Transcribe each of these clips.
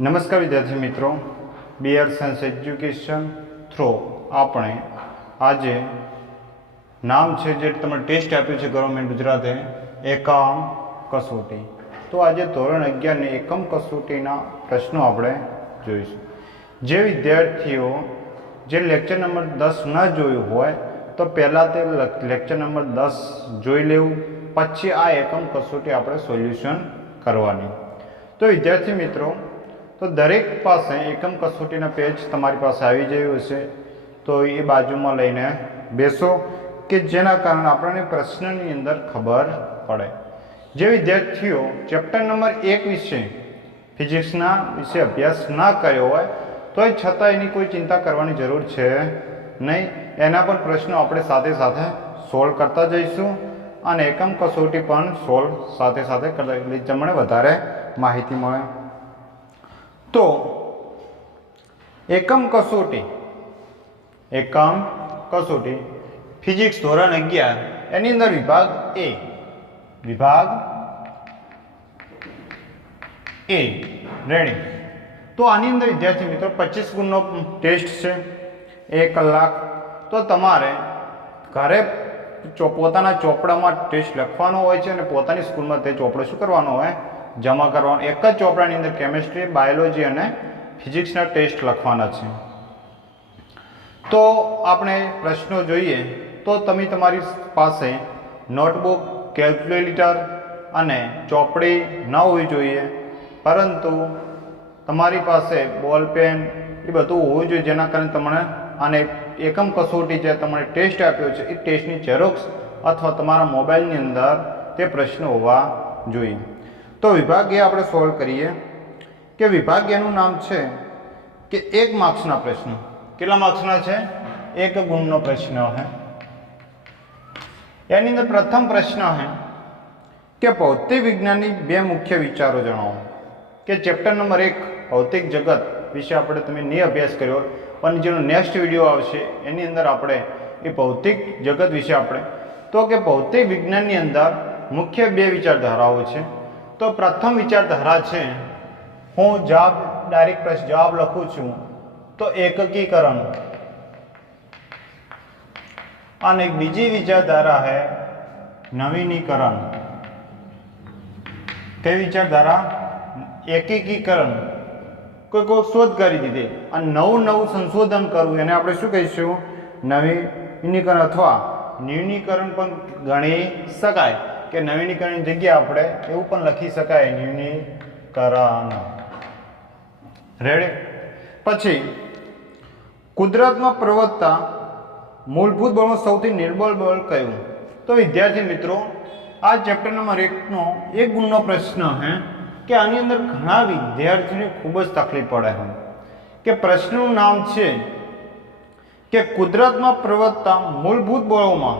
નમસ્કાર વિદ્યાર્થી મિત્રો, બીઆર સાયન્સ એજ્યુકેશન થ્રો આપણે આજે નામ છે જે તમે ટેસ્ટ આપ્યું છે ગવર્મેન્ટ ગુજરાતે એકમ કસોટી. તો આજે ધોરણ 11 ની એકમ કસોટીના પ્રશ્નો આપણે જોઈશું. જે વિદ્યાર્થીઓ જે લેક્ચર નંબર 10 ન જોયું હોય તો પહેલાં તે લેક્ચર નંબર 10 જોઈ લેવું, પછી આ એકમ કસોટી આપણે સોલ્યુશન કરવાની. તો વિદ્યાર્થી મિત્રો, તો દરેક પાસે એકમ કસોટીના પેજ તમારી પાસે આવી ગયું હશે, તો એ બાજુમાં લઈને બેસો કે જેના કારણે આપણને પ્રશ્નની અંદર ખબર પડે. જે વિદ્યાર્થીઓ ચેપ્ટર નંબર 1 વિશે ફિઝિક્સના વિશે અભ્યાસ ના કર્યો હોય તો એ છતાં એની કોઈ ચિંતા કરવાની જરૂર છે નહીં. એના પણ પ્રશ્નો આપણે સાથે સાથે સોલ્વ કરતા જઈશું અને એકમ કસોટી પણ સોલ્વ સાથે સાથે કરતા, એટલે તમને વધારે માહિતી મળે. તો એકમ કસોટી ફિઝિક્સ ધોરણ 11 એની અંદર વિભાગ એ રેડી. તો આની અંદર વિદ્યાર્થી મિત્રો 25 ગુણનો ટેસ્ટ છે, 1 કલાક. તો તમારે ઘરે પોતાના ચોપડામાં ટેસ્ટ લખવાનો હોય છે અને પોતાની સ્કૂલમાં તે ચોપડો શું કરવાનો હોય, જમા કરવાનો. એક જ ચોપડાની અંદર કેમિસ્ટ્રી, બાયોલોજી અને ફિઝિક્સના ટેસ્ટ લખવાના છે. તો આપણે પ્રશ્નો જોઈએ તો તમે તમારી પાસે નોટબુક, કેલ્ક્યુલેટર અને ચોપડી ન હોવી જોઈએ, પરંતુ તમારી પાસે બોલ પેન એ બધું હોવું જોઈએ, જેના કારણે તમને આને એકમ કસોટી જે તમને ટેસ્ટ આપ્યો છે એ ટેસ્ટની ઝેરોક્સ અથવા તમારા મોબાઈલની અંદર તે પ્રશ્નો હોવા જોઈએ. તો વિભાગ એ આપણે સોલ્વ કરીએ કે વિભાગ એનું નામ છે કે 1 માર્ક્સના પ્રશ્નો. કેટલા માર્ક્સના છે? 1 ગુણનો પ્રશ્ન છે. એની અંદર પ્રથમ પ્રશ્ન છે કે ભૌતિક વિજ્ઞાનની 2 મુખ્ય વિચારો જણાવો. કે ચેપ્ટર નંબર 1 ભૌતિક જગત વિશે આપણે તમે નહીં અભ્યાસ કર્યો, પણ જેનો નેક્સ્ટ વિડીયો આવશે એની અંદર આપણે એ ભૌતિક જગત વિશે આપણે તો કે ભૌતિક વિજ્ઞાનની અંદર મુખ્ય 2 વિચારધારાઓ છે. તો પ્રથમ વિચારધારા છે, હું ડાયરેક્ટ જવાબ લખું છું તો એકકીકરણ, અને બીજી વિચારધારા છે નવીનીકરણ. કઈ વિચારધારા? એકીકરણ. કોઈ શોધ કરી દીધી અને નવું સંશોધન કરવું, એને આપણે શું કહીશું? નવીનીકરણ અથવા ન્યૂનીકરણ પણ ગણી શકાય. કે નવીનીકરણની જગ્યાએ આપણે એવું પણ લખી શકાય, ન્યૂનીકરણ. રેડી. પછી કુદરતમાં પ્રવર્તતા મૂળભૂત બળમાં સૌથી નિર્બળ બળ કયું? તો વિદ્યાર્થી મિત્રો, આ ચેપ્ટર નંબર 1 નો 1 ગુણનો પ્રશ્ન છે કે આની અંદર ઘણા વિદ્યાર્થીઓને ખૂબ જ તકલીફ પડે છે. કે પ્રશ્નનું નામ છે કે કુદરતમાં પ્રવર્તતા મૂળભૂત બળોમાં,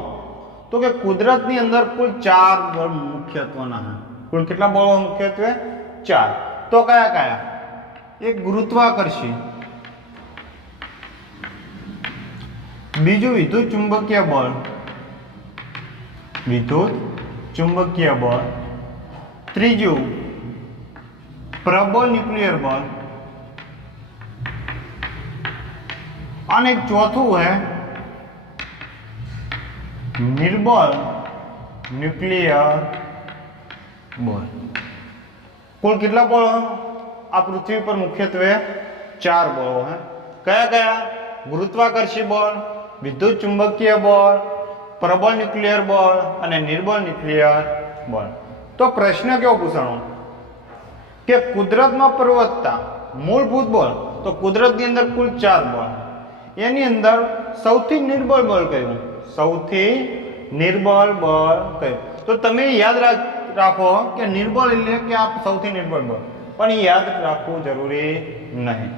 તો કે કુદરતની અંદર કુલ 4 બળ મુખ્યત્વના છે. કુલ કેટલા બળો મુખ્યત્વે? 4. તો કયા? એક ગુરુત્વાકર્ષી, બીજું વિદ્યુત ચુંબકીય બળ, ત્રીજું પ્રબળ ન્યુક્લિયર બળ, અને ચોથું है નિર્બળ ન્યુક્લિયર બળ. કુલ કેટલા બળો આ પૃથ્વી પર? મુખ્યત્વે 4 બળો है. કયા? ગુરુત્વાકર્ષી બળ, વિદ્યુત ચુંબકીય બળ, પ્રબળ ન્યુક્લિયર બળ અને નિર્બળ ન્યુક્લિયર બળ. તો પ્રશ્ન કેવો પૂછાણો કે કુદરતમાં પ્રવર્તતા મૂળભૂત બળ, તો કુદરતની અંદર કુલ 4 બળ, એની અંદર સૌથી નિર્બળ બળ કયું? સૌથી નિર્બળ બળ કયું? તો તમે યાદ રાખો કે નિર્બળ એટલે કે આ સૌથી નિર્બળ બળ, પણ એ યાદ રાખવું જરૂરી નહીં.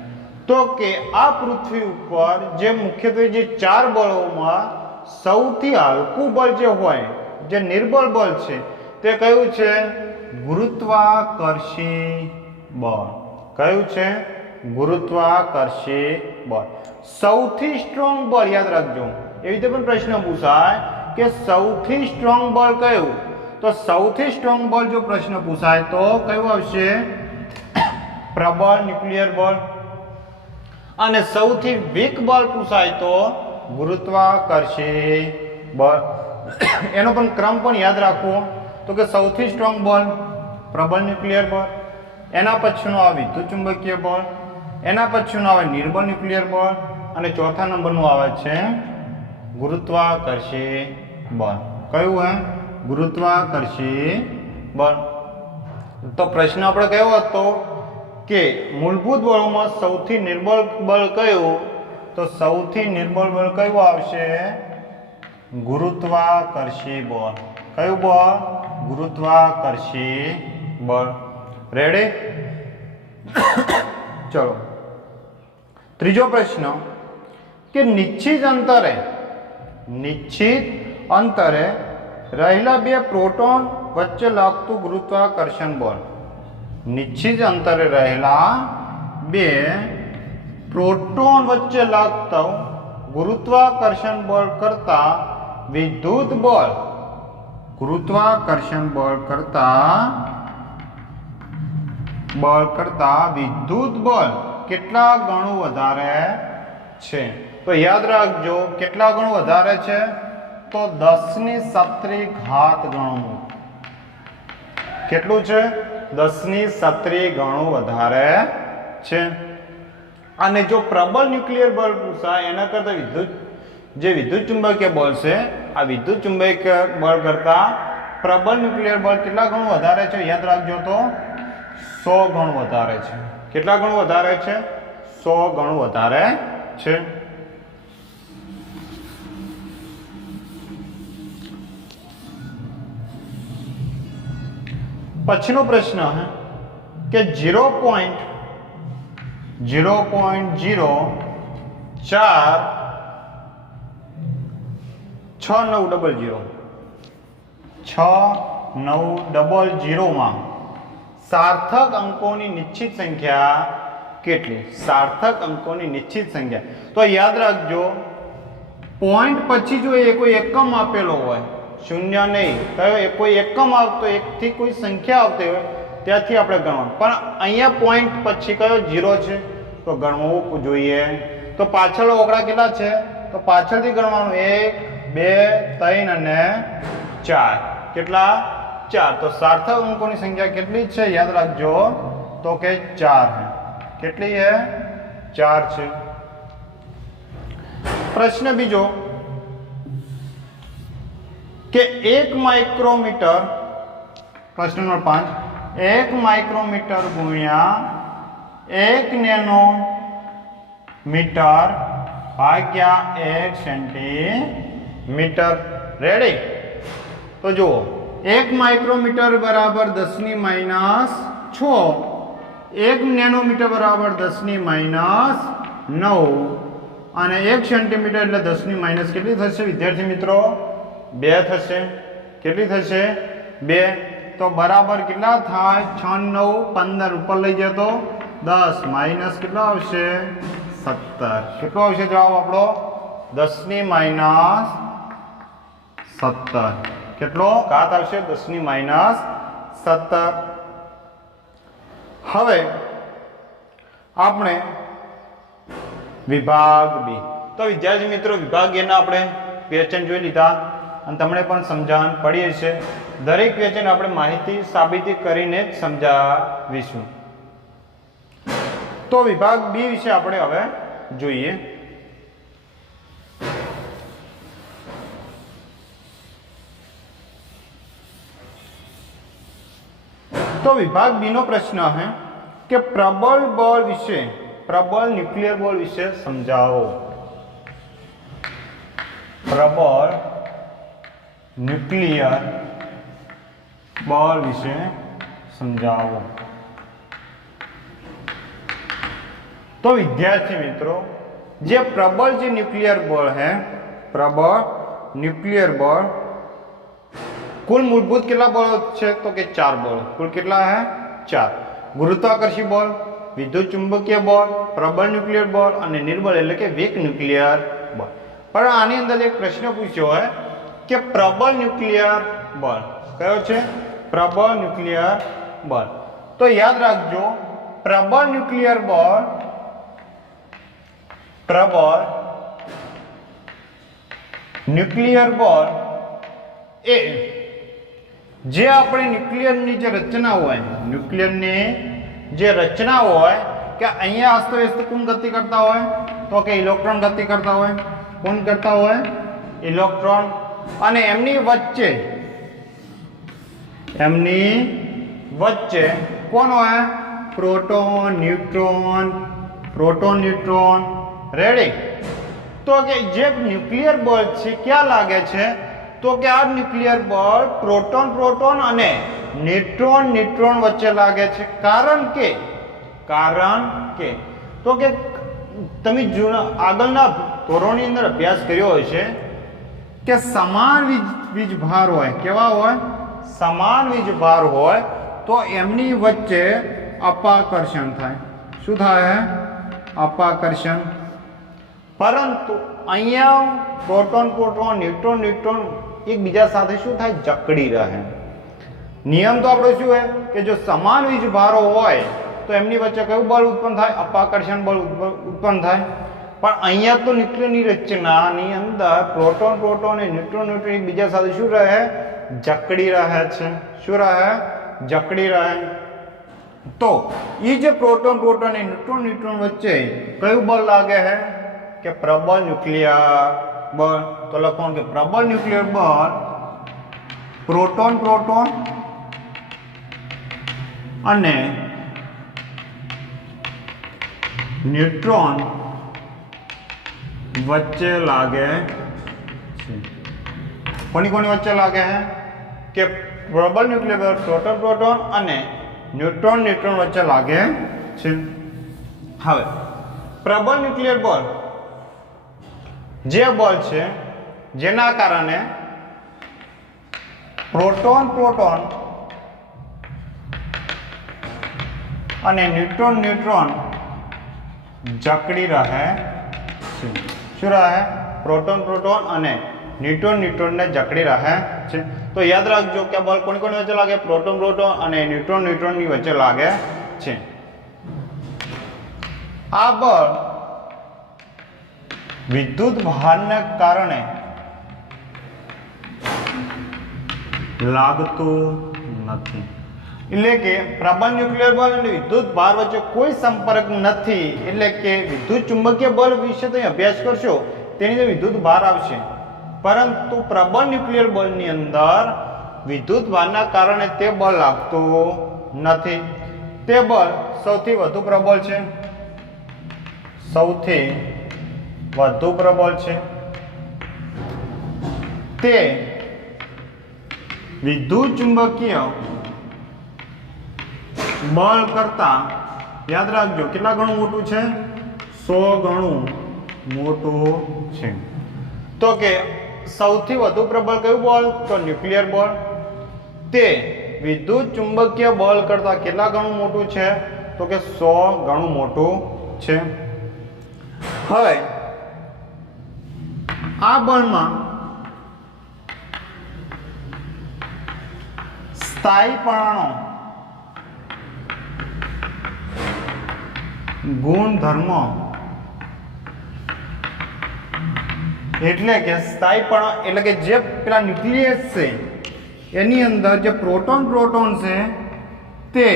તો કે આ પૃથ્વી ઉપર જે મુખ્યત્વે જે 4 બળોમાં સૌથી હલકું બળ જે હોય, જે નિર્બળ બળ છે, તે કયું છે? ગુરુત્વાકર્ષી બળ. કયું છે? ગુરુત્વાકર્ષી બળ. સૌથી સ્ટ્રોંગ બળ યાદ રાખજો. એવી રીતે પણ પ્રશ્ન પૂછાય કે સૌથી સ્ટ્રોંગ બળ કયું? તો સૌથી સ્ટ્રોંગ બળ જો પ્રશ્ન પૂછાય તો કયું આવશે? પ્રબળ ન્યુક્લિયર બળ, અને સૌથી વીક બળ પૂછાય તો ગુરુત્વાકર્ષી બળ. એનો પણ ક્રમ પણ યાદ રાખવો. તો કે સૌથી સ્ટ્રોંગ બળ પ્રબળ ન્યુક્લિયર બળ, એના પછીનું આવે વિદ્યુત ચુંબકીય બળ, એના પછીનું આવે નિર્બળ ન્યુક્લિયર બળ, અને ચોથા નંબરનું આવે છે ગુરુત્વાકર્ષી બળ. કયું હે? ગુરુત્વાકર્ષી બળ. તો પ્રશ્ન આપણે કયો હતો કે મૂળભૂત બળોમાં સૌથી નિર્બળ બળ કયું? તો સૌથી નિર્બળ બળ કયું આવશે? ગુરુત્વાકર્ષી બળ. કયું બળ? ગુરુત્વાકર્ષી બળ. રેડી? ચલો ત્રીજો પ્રશ્ન કે નિશ્ચિત અંતરે રહેલા બે પ્રોટોન વચ્ચે લાગતું ગુરુત્વાકર્ષણ બળ. નિશ્ચિત અંતરે રહેલા બે પ્રોટોન વચ્ચે લાગતું ગુરુત્વાકર્ષણ બળ કરતા વિદ્યુત બળ, ગુરુત્વાકર્ષણ બળ કરતા વિદ્યુત બળ કેટલા ગણું વધારે છે? તો યાદ રાખજો કેટલા ગણું વધારે છે? તો 10⁻⁷ ગણું. કેટલું છે? 10⁻⁷ ગણું વધારે છે. અને જો પ્રબળ ન્યુક્લિયર બળ પૂછાય એના કરતા વિદ્યુત ચુંબકીય બળ છે, આ વિદ્યુત ચુંબકીય બળ કરતા પ્રબળ ન્યુક્લિયર બળ કેટલા ગણું વધારે છે? યાદ રાખજો તો 100 ગણું વધારે છે. કેટલા ગણું વધારે છે? 100 ગણું વધારે છે. પછીનો પ્રશ્ન હે કે 0.004 6900 માં સાર્થક અંકોની નિશ્ચિત સંખ્યા કેટલી? સાર્થક અંકોની નિશ્ચિત સંખ્યા. તો યાદ રાખજો પોઈન્ટ પછી જો એ કોઈ એકમ આપેલો હોય, શૂન્ય નહીં, કયો કોઈ એકમ આવતો, એકથી કોઈ સંખ્યા આવતી હોય ત્યાંથી આપણે ગણવાનું. પણ અહીંયા પોઈન્ટ પછી કયો 0 છે તો ગણવું જોઈએ. તો પાછળ ઓગળા કેટલા છે? તો પાછળથી ગણવાનું 1 2 3 અને 4. કેટલા? 4. તો સાર્થક અંકોની સંખ્યા કેટલી છે? યાદ રાખજો તો કે 4 है. કેટલી है? 4 છે. પ્રશ્ન બીજો કે 1 માઇક્રોમીટર, પ્રશ્ન નંબર 5, 1 માઇક્રોમીટર ગુણ્યા 1 નેનોમીટર ભાગ્યા 1 સેન્ટીમીટર. રેડી? તો જુઓ 1 માઇક્રોમીટર બરાબર 10⁻⁶, 1 નેનોમીટર બરાબર 10⁻⁹, અને 1 સેન્ટીમીટર એટલે 10⁻⁻ કેટલી થશે વિદ્યાર્થી મિત્રો? 2 થશે. કેટલી થશે? 2. તો બરાબર કેટલા થાય? 6 9 15 ઉપર લઈ જાય તો 10 માઇનસ કેટલા આવશે? 17. કેટલો આવશે જવાબ આપણો? 10⁻17. કેટલો ઘાત આવશે? 10⁻17. હવે આપણે વિભાગ બી. તો વિદ્યાર્થી મિત્રો વિભાગ એના આપણે ક્વેશ્ચન જોઈ લીધા અને તમને પણ સમજણ પડી હશે. દરેક ક્વેશ્ચન આપણે માહિતી સાબિતી કરીને જ સમજાવીશું. તો વિભાગ બી વિશે આપણે હવે જોઈએ. તો વિભાગ બી નો પ્રશ્ન है કે પ્રબળ બળ વિશે, પ્રબળ ન્યુક્લિયર બળ વિશે સમજાવો. પ્રબળ ન્યુક્લિયર બળ વિશે સમજાવો. તો વિદ્યાર્થી મિત્રો જે પ્રબળ જે ન્યુક્લિयर बल है, प्रबल न्यूक्लियर बल कुल मूलभूत कितना बल है तो के 4 बल. कुल कितना है? 4. गुरुत्वाकर्षी बल, विद्युत चुंबकीय बल, प्रबल न्यूक्लियर बल और निर्बल એટલે કે વીક ન્યુક્લિયર બળ. પણ આની અંદર એક પ્રશ્ન પૂછ્યો હોય કે પ્રબળ ન્યુક્લિયર બળ કયો છે? પ્રબળ ન્યુક્લિયર બળ. તો યાદ રાખજો प्रबल न्यूक्लियर बॉल ए जे अपने न्यूक्लियर जे रचना होय न्यूक्लियर ने जे रचना होय कि अहींया अस्तव्यस्त कोण गति करता होय तो के इलेक्ट्रॉन गति करता होय कोण करता होय इलेक्ट्रॉन અને એમની વચ્ચે કોણ હોય પ્રોટોન ન્यूट्रॉन રેડી તો કે જે ન્યુક્લિયર બળ છે ક્યાં લાગે છે તો કે આ ન્યુક્લિયર બળ પ્રોટોન અને ન્यूट्रॉन વચ્ચે લાગે છે કારણ કે તો કે તમે આગળના ધોરણની અંદર અભ્યાસ કર્યો હશે કે સમાન વીજભાર હોય કેવા હોય સમાન વીજભાર હોય તો એમની વચ્ચે અપાકર્ષણ થાય શું થાય અપાકર્ષણ પરંતુ અહીંયા પ્રોટોન ન્यूट्रॉन એકબીજા સાથે શું થાય જકડી રહે નિયમ તો આપણો શું હોય કે જો સમાન વીજભારો હોય તો એમની વચ્ચે કયું બળ ઉત્પન્ન થાય અપાકર્ષણ બળ ઉત્પન્ન થાય પણ અહીંયા તો ન્યુક્લિયરની રચનાની અંદર પ્રોટોન અને ન્यूट्रॉन એકબીજા સાથે શું રહે જકડી રહે છે શું રહે જકડી રહે તો એ જે પ્રોટોન અને ન્यूट्रॉन વચ્ચે કયું બળ લાગે છે કે પ્રબળ ન્યુક્લિયર બળ તો લખવાનું કે પ્રબળ ન્યુક્લિયર બળ પ્રોટોન અને ન્यूट्रॉन વચ્ચે લાગે છે કોની વચ્ચે લાગે છે કે પ્રબળ ન્યુક્લિયર બળ પ્રોટોન અને ન્यूट्रॉन વચ્ચે લાગે છે હવે પ્રબળ ન્યુક્લિયર બળ જે બળ છે જેના કારણે પ્રોટોન અને ન્यूट्रॉन જકડી રહે છે શું રહે પ્રોટોન અને ન્यूट्रॉन ને જકડી રહે છે તો યાદ રાખજો કે બળ કોની વચ્ચે લાગે પ્રોટોન અને ન્यूट्रॉन ની વચ્ચે લાગે છે આ બળ વિદ્યુત ભારને કારણે લાગતું નથી એટલે કે પ્રબળ ન્યુક્લિયર બળ અને વિદ્યુત ભાર વચ્ચે કોઈ સંપર્ક નથી એટલે કે વિદ્યુત ચુંબકીય બળ વિશે તમે અભ્યાસ કરશો તેની અંદર વિદ્યુત ભાર આવશે પરંતુ પ્રબળ ન્યુક્લિયર બળની અંદર વિદ્યુત ભારના કારણે તે બળ લાગતું નથી તે બળ સૌથી વધુ પ્રબળ છે તે વિદ્યુત ચુંબકીય બળ કરતા યાદ રાખજો કેટલા ગણું મોટું છે 100 ગણું મોટું છે તો કે સૌથી વધુ પ્રબળ કયું બળ તો ન્યુક્લિયર બળ તે વિદ્યુત ચુંબકીય બળ કરતા કેટલા ગણું મોટું છે તો કે 100 ગણું મોટું છે હવે આ બળમાં સ્થાયીપણાનો ગુણધર્મ એટલે કે સ્થાયીપણા એટલે કે જે પેલા ન્યુક્લિયસ છે એની અંદર જે પ્રોટોન છે તે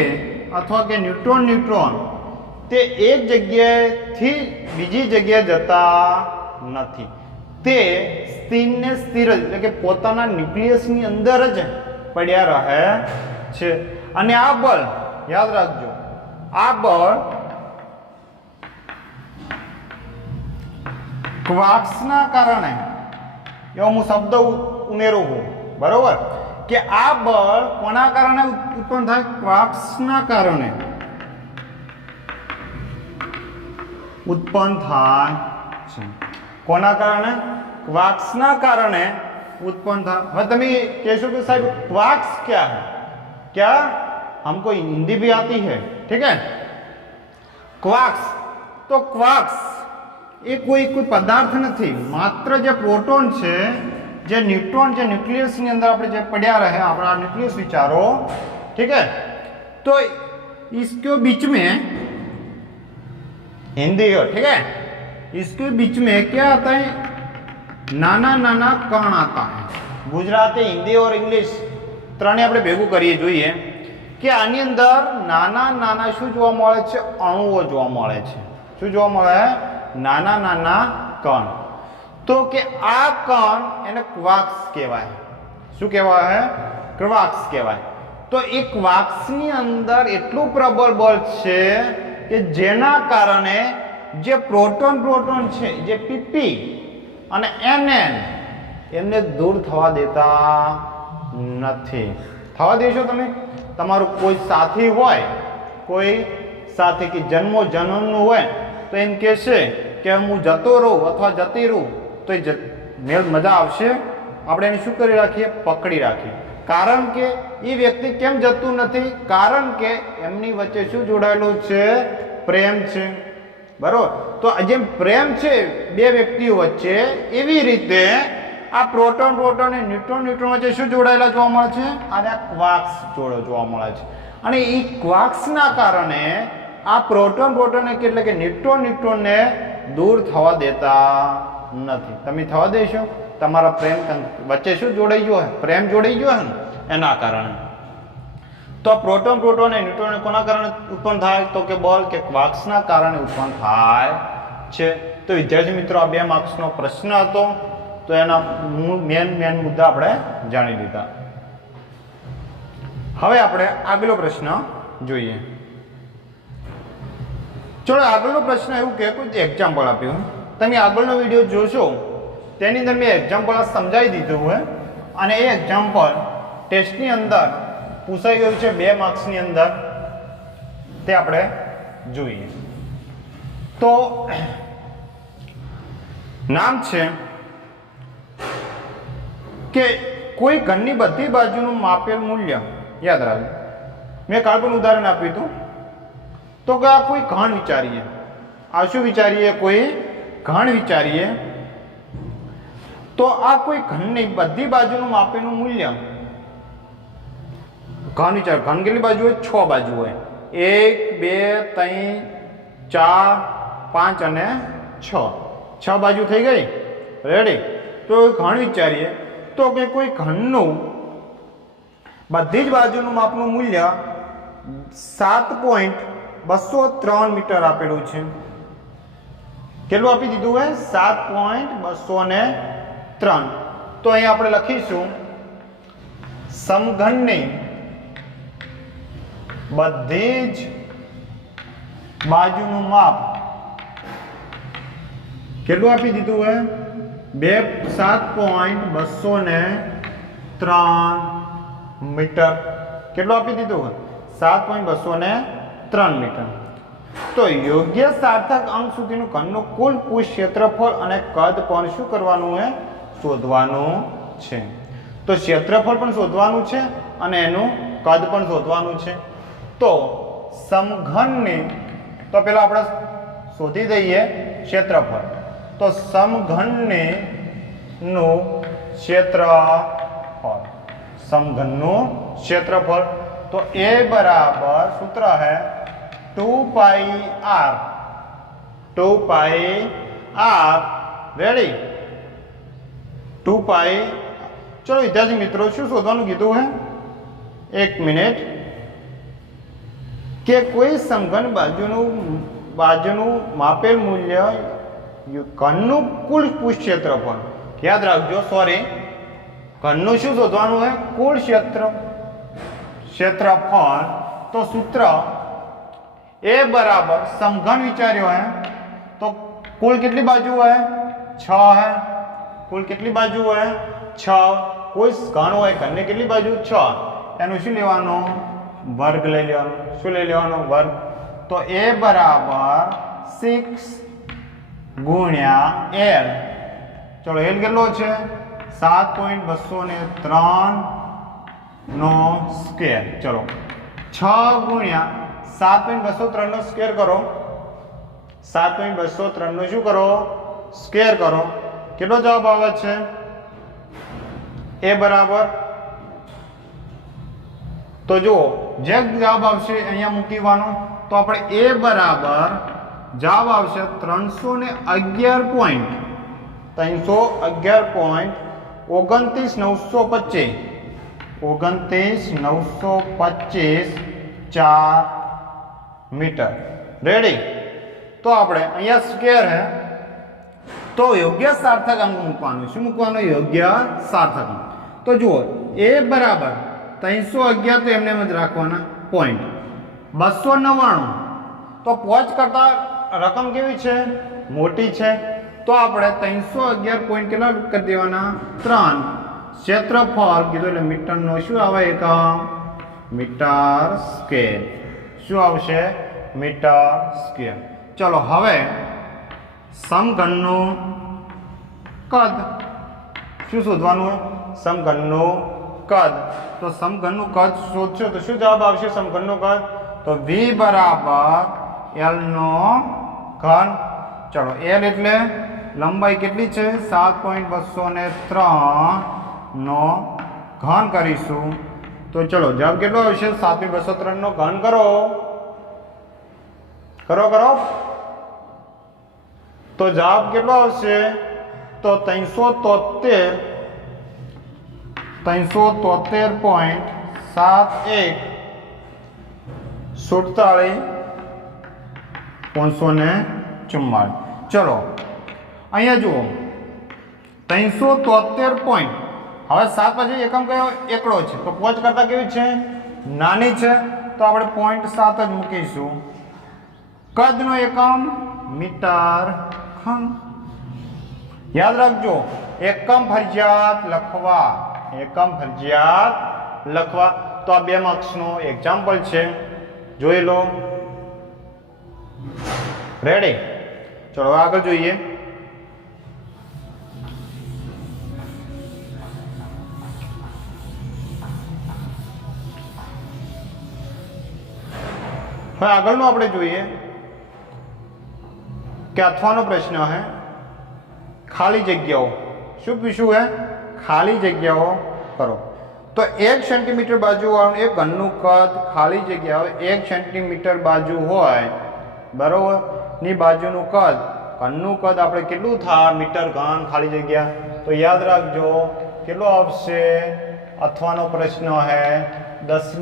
અથવા કે ન્यूट्रॉन તે એક જગ્યાએથી બીજી જગ્યાએ જતા નથી તે સ્થિર એટલે કે પોતાના ન્યુક્લિયસની અંદર જ પડ્યા રહે છે અને આ બળ યાદ રાખજો આ બળ ક્વાર્ક્સના કારણે એવો હું શબ્દ ઉમેરું છું બરોબર કે આ બળ કોના કારણે ઉત્પન્ન થાય ક્વાર્ક્સના કારણે ઉત્પન્ન થાય છે કોના કારણે क्वार्क्सना कारणे उत्पन्न था। मैं तुम्हें कहो कि साहब क्वार्क्स क्या है, क्या हमको हिंदी भी आती है, ठीक है। क्वार्क्स तो क्वार्क्स ये कोई पदार्थ नहीं, मात्र जो प्रोटोन है जो न्यूट्रॉन जो न्यूक्लियस ની અંદર આપણે જે પડ્યા રહે આપણા ન્યુક્લિયસ વિચારો, ठीक है। तो इसके बीच में हिंदी हो, ठीक है। इसके बीच में क्या आता है, नाना नाना कण आता है। गुजराती, हिंदी और इंग्लिश ત્રણે આપણે ભેગું કરીએ જોઈએ કે આની અંદર નાના નાના શું જોવા મળે છે, અણુઓ જોવા મળે છે। શું જોવા મળે, નાના નાના કણ। તો કે આ કણ એને ક્વાર્ક્સ કહેવાય। શું કહેવાય, ક્વાર્ક્સ કહેવાય। તો એ ક્વાર્ક્સની અંદર એટલું પ્રબળ બળ છે કે જેના કારણે જે પ્રોટોન છે, જે પીપી અને એનએન એમને દૂર થવા દેતા નથી। થવા દેશો તમે? તમારું કોઈ સાથી હોય, કોઈ સાથી કે જન્મો જન્મનું હોય તો એમ કહેશે કે હું જતો રહું અથવા જતી રહું તો એ મજા આવશે? આપણે એને શું કરી રાખીએ, પકડી રાખીએ। કારણ કે એ વ્યક્તિ કેમ જતું નથી, કારણ કે એમની વચ્ચે શું જોડાયેલું છે, પ્રેમ છે, બરોબર। તો જેમ પ્રેમ છે બે વ્યક્તિઓ વચ્ચે, એવી રીતે આ પ્રોટોન અને ન્યુટ્રોન વચ્ચે શું જોડાયેલા જોવા મળે છે, અને આ ક્વાર્ક્સ જોવા મળે છે। અને એ ક્વાર્ક્સના કારણે આ પ્રોટોન એટલે કે ન્યુટ્રોનને દૂર થવા દેતા નથી। તમે થવા દેશો? તમારા પ્રેમ વચ્ચે શું જોડાઈ ગયો હોય, પ્રેમ જોડાઈ ગયો હોય ને, એના કારણે। તો પ્રોટોન અને ન્યુટ્રોન કોના કારણે ઉત્પન્ન થાય, તો કે બળ કે ક્વાર્ક્સના કારણે ઉત્પન્ન થાય છે। તો વિદ્યાર્થી મિત્રો, આ 2 માર્ક્સનો પ્રશ્ન હતો। તો એના મેન મુદ્દા આપણે જાણી લીધા। હવે આપણે આગલો પ્રશ્ન જોઈએ। ચલો, આગળનો પ્રશ્ન એવું કે કોઈ એક્ઝામ્પલ આપ્યું, તમે આગળનો વિડીયો જોશો તેની અંદર મેં એક્ઝામ્પલ સમજાવી દીધું હોય, અને એ એક્ઝામ્પલ ટેસ્ટની અંદર પૂછાઈ ગયું છે 2 માર્ક્સની અંદર, તે આપણે જોઈએ। તો નામ છે કે કોઈ ઘરની બધી બાજુનું માપેલ મૂલ્ય, યાદ રાખજો, મેં કાલ પણ ઉદાહરણ આપ્યું હતું। તો કે આ કોઈ ઘણ વિચારીએ, આ શું વિચારીએ, કોઈ ઘણ વિચારીએ। તો આ કોઈ ઘનની બધી બાજુનું માપેલું મૂલ્ય, ઘન વિચાર, ઘન કેટલી બાજુ હોય, 6 બાજુ હોય, 1 2 3 4 5 અને 6 બાજુ થઈ ગઈ, રેડી। તો ઘણ વિચારીએ, તો કે કોઈ ઘનનું બધી જ બાજુનું માપનું મૂલ્ય 7.203 મીટર આપેલું છે। કેટલું આપી દીધું હોય, 7.203। તો અહીં આપણે લખીશું સમઘનની બધી જ બાજુનું માપ કેટલું આપી દીધું હોય, 7.203 મીટર। કેટલું આપી દીધું હોય, 7.203 મીટર। તો યોગ્ય સાર્થક અંક સુધીનું ઘનનું કુલ પૃષ્ઠ ક્ષેત્રફળ અને કદ પણ શું કરવાનું છે, શોધવાનું છે। તો ક્ષેત્રફળ પણ શોધવાનું છે અને એનું કદ પણ શોધવાનું છે। તો સમઘનની, તો પેલા આપણે શોધી દઈએ ક્ષેત્રફળ। તો સમઘનની નું ક્ષેત્રફળ, समघनનું ક્ષેત્રફળ, તો A बराबर सूत्र है 2πr, 2πr, રેડી, 2π। ચલો વિદ્યાર્થી મિત્રો, શું શોધવાનું કીધું હે, 1 મિનિટ, કે કોઈ સમઘન બાજુનું માપેલ મૂલ્ય ઘનનું કુલ પૃષ્ઠ ક્ષેત્રફળ, યાદ રાખજો, સોરી, ઘનનું શું શોધવાનું है, કુલ ક્ષેત્રફળ। તો સૂત્ર A बराबर, समघन विचार्यो है तो कुल कितनी बाजू है, 6 है, कुल कितनी बाजू है, 6। कोई घन हो, घन ने कितनी बाजू, 6, एनु शू लेवानो, वर्ग ले लेवानो। शू ले लेवानो, वर्ग। तो A बराबर 6 गुण्या L, चलो L કેટલો છે, 7.203 નો સ્ક્વેર। ચલો 6 ગુણ્યા 7.203 નો સ્ક્વેર કરો, 7.203 નો શું કરો, સ્ક્વેર કરો। કેટલો જવાબ આવે છે, A બરાબર, તો જો જે જવાબ આવશે અહીંયા મૂકીવાનો। તો આપણે A બરાબર જવાબ આવશે 311 311.29 925 4 मीटर। रेडी? तो આપણે અહીંયા સ્ક્વેર હે તો યોગ્ય સાર્થક અંક મૂકવાનું। શું મૂકવાનું? યોગ્ય સાર્થક અંક। તો જુઓ a બરાબર 311 તો એમને એમ જ રાખવાના પોઈન્ટ 299 તો 5 કરતા રકમ કેવી છે? મોટી છે। તો આપણે 311 પોઈન્ટ કેટલા કરી દેવાના? 3 ક્ષેત્રફળ કીધું એટલે મીટરનો શું આવે? એકમ મીટર સ્ક્વેર। શું આવશે? Metre square. ચલો હવે સમઘનનું કદ શું શોધવાનું? સમઘનનું કદ। તો સમઘનનું કદ શોધશો તો શું જવાબ આવશે? સમઘનનું કદ તો v બરાબર l નો ઘન। ચલો l એટલે લંબાઈ કેટલી છે? 7.203 નો ઘન કરીશું તો ચલો જવાબ કેટલો આવશે? 7.203 નો ઘન કરો તો જવાબ કેટલો આવશે? તો 373.71 47,544। ચલો અહીંયા જુઓ 373 પોઈન્ટ। હવે 7 પછી એકમ કયો? એકડો છે તો 5 કરતા કેવી છે? નાની છે તો આપણે 0.7 જ મૂકીશું। કદનો એકમ મીટર ઘન। યાદ રાખજો એકમ ફરજિયાત લખવા। તો આ 2 માર્ક્સનો એક્ઝામ્પલ છે, જોઈ લો। રેડી? ચલો આગળ જોઈએ। હવે આગળનું આપણે જોઈએ કે અથવાનો પ્રશ્ન હે ખાલી જગ્યાઓ। શું પૂછ્યું હે? ખાલી જગ્યાઓ કરો। તો 1 સેન્ટીમીટર બાજુ વાળું એક ઘનનું કદ ખાલી જગ્યા હોય 1 સેન્ટીમીટર બાજુ હોય બરોબર ની બાજુનું કદ ઘનનું કદ આપણે કેટલું થાય? મીટર ઘન ખાલી જગ્યા। તો યાદ રાખજો કેટલો આવશે? અથવાનો પ્રશ્ન હે 10 -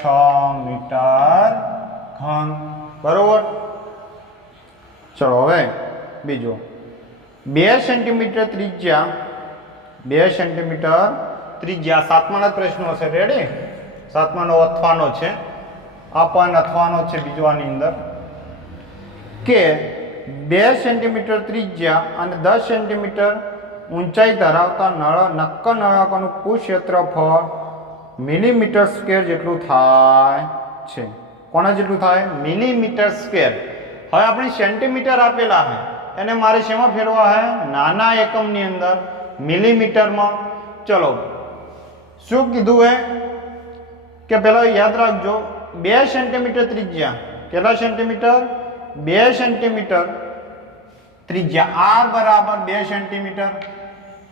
6 મીટર ઘન બરોબર। ચલો હવે બીજો 2 સેન્ટીમીટર ત્રિજ્યા 2 સેન્ટીમીટર ત્રિજ્યા। સાતમાનો પ્રશ્નો છે। રેડી? સાતમાનો અથવાનો છે। આ પણ અથવાનો છે બીજો આની અંદર કે 2 સેન્ટીમીટર ત્રિજ્યા અને 10 સેન્ટીમીટર ઊંચાઈ ધરાવતા નક્કર નળાકારનું કુલ ક્ષેત્રફળ મિલીમીટર સ્ક્વેર જેટલું થાય છે। કોના જેટલું થાય? Millimetre square. હવે આપણે સેન્ટીમીટર આપેલા છે એને મારે શેમાં ફેરવા છે? નાના એકમની અંદર મિલીમીટરમાં। ચલો શું કીધું હે કે પહેલા યાદ રાખજો 2 સેન્ટીમીટર ત્રિજ્યા। કેટલા સેન્ટીમીટર? 2 સેન્ટીમીટર ત્રિજ્યા। r બરાબર 2 સેન્ટીમીટર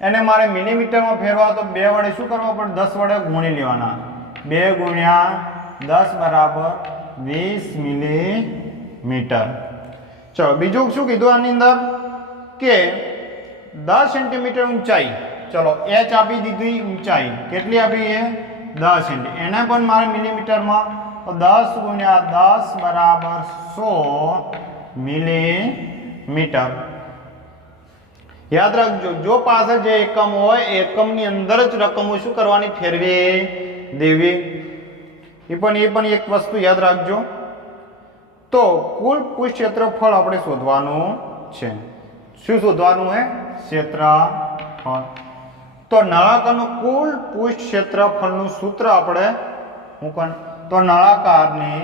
એને મારે મિલીમીટરમાં ફેરવા તો 2 વડે શું કરવા પડે? 10 વડે ગુણી લેવાના। 2 × 10 બરાબર 20 મિલીમીટર। ચલો બીજું શું કીધું આની અંદર કે 10 સેન્ટીમીટર ઊંચાઈ। ચલો h આપી દીધી ઊંચાઈ કેટલી આપી છે? 10 સેન્ટી। એને પણ મારે મિલીમીટરમાં તો 10 × 10 બરાબર 100 મિલીમીટર। યાદ રાખજો જો પાસે જે એકમ હોય એકમની અંદર જ રકમો શું કરવાની? ફેરવી દેવી। એ પણ એક વસ્તુ યાદ રાખજો। તો કુલ પૃષ્ઠ ક્ષેત્રફળ આપણે શોધવાનું છે। શું શોધવાનું હે? ક્ષેત્રફળ। તો નળાકારનું કુલ પૃષ્ઠ ક્ષેત્રફળનું સૂત્ર આપણે મૂકવાનું। તો નળાકારની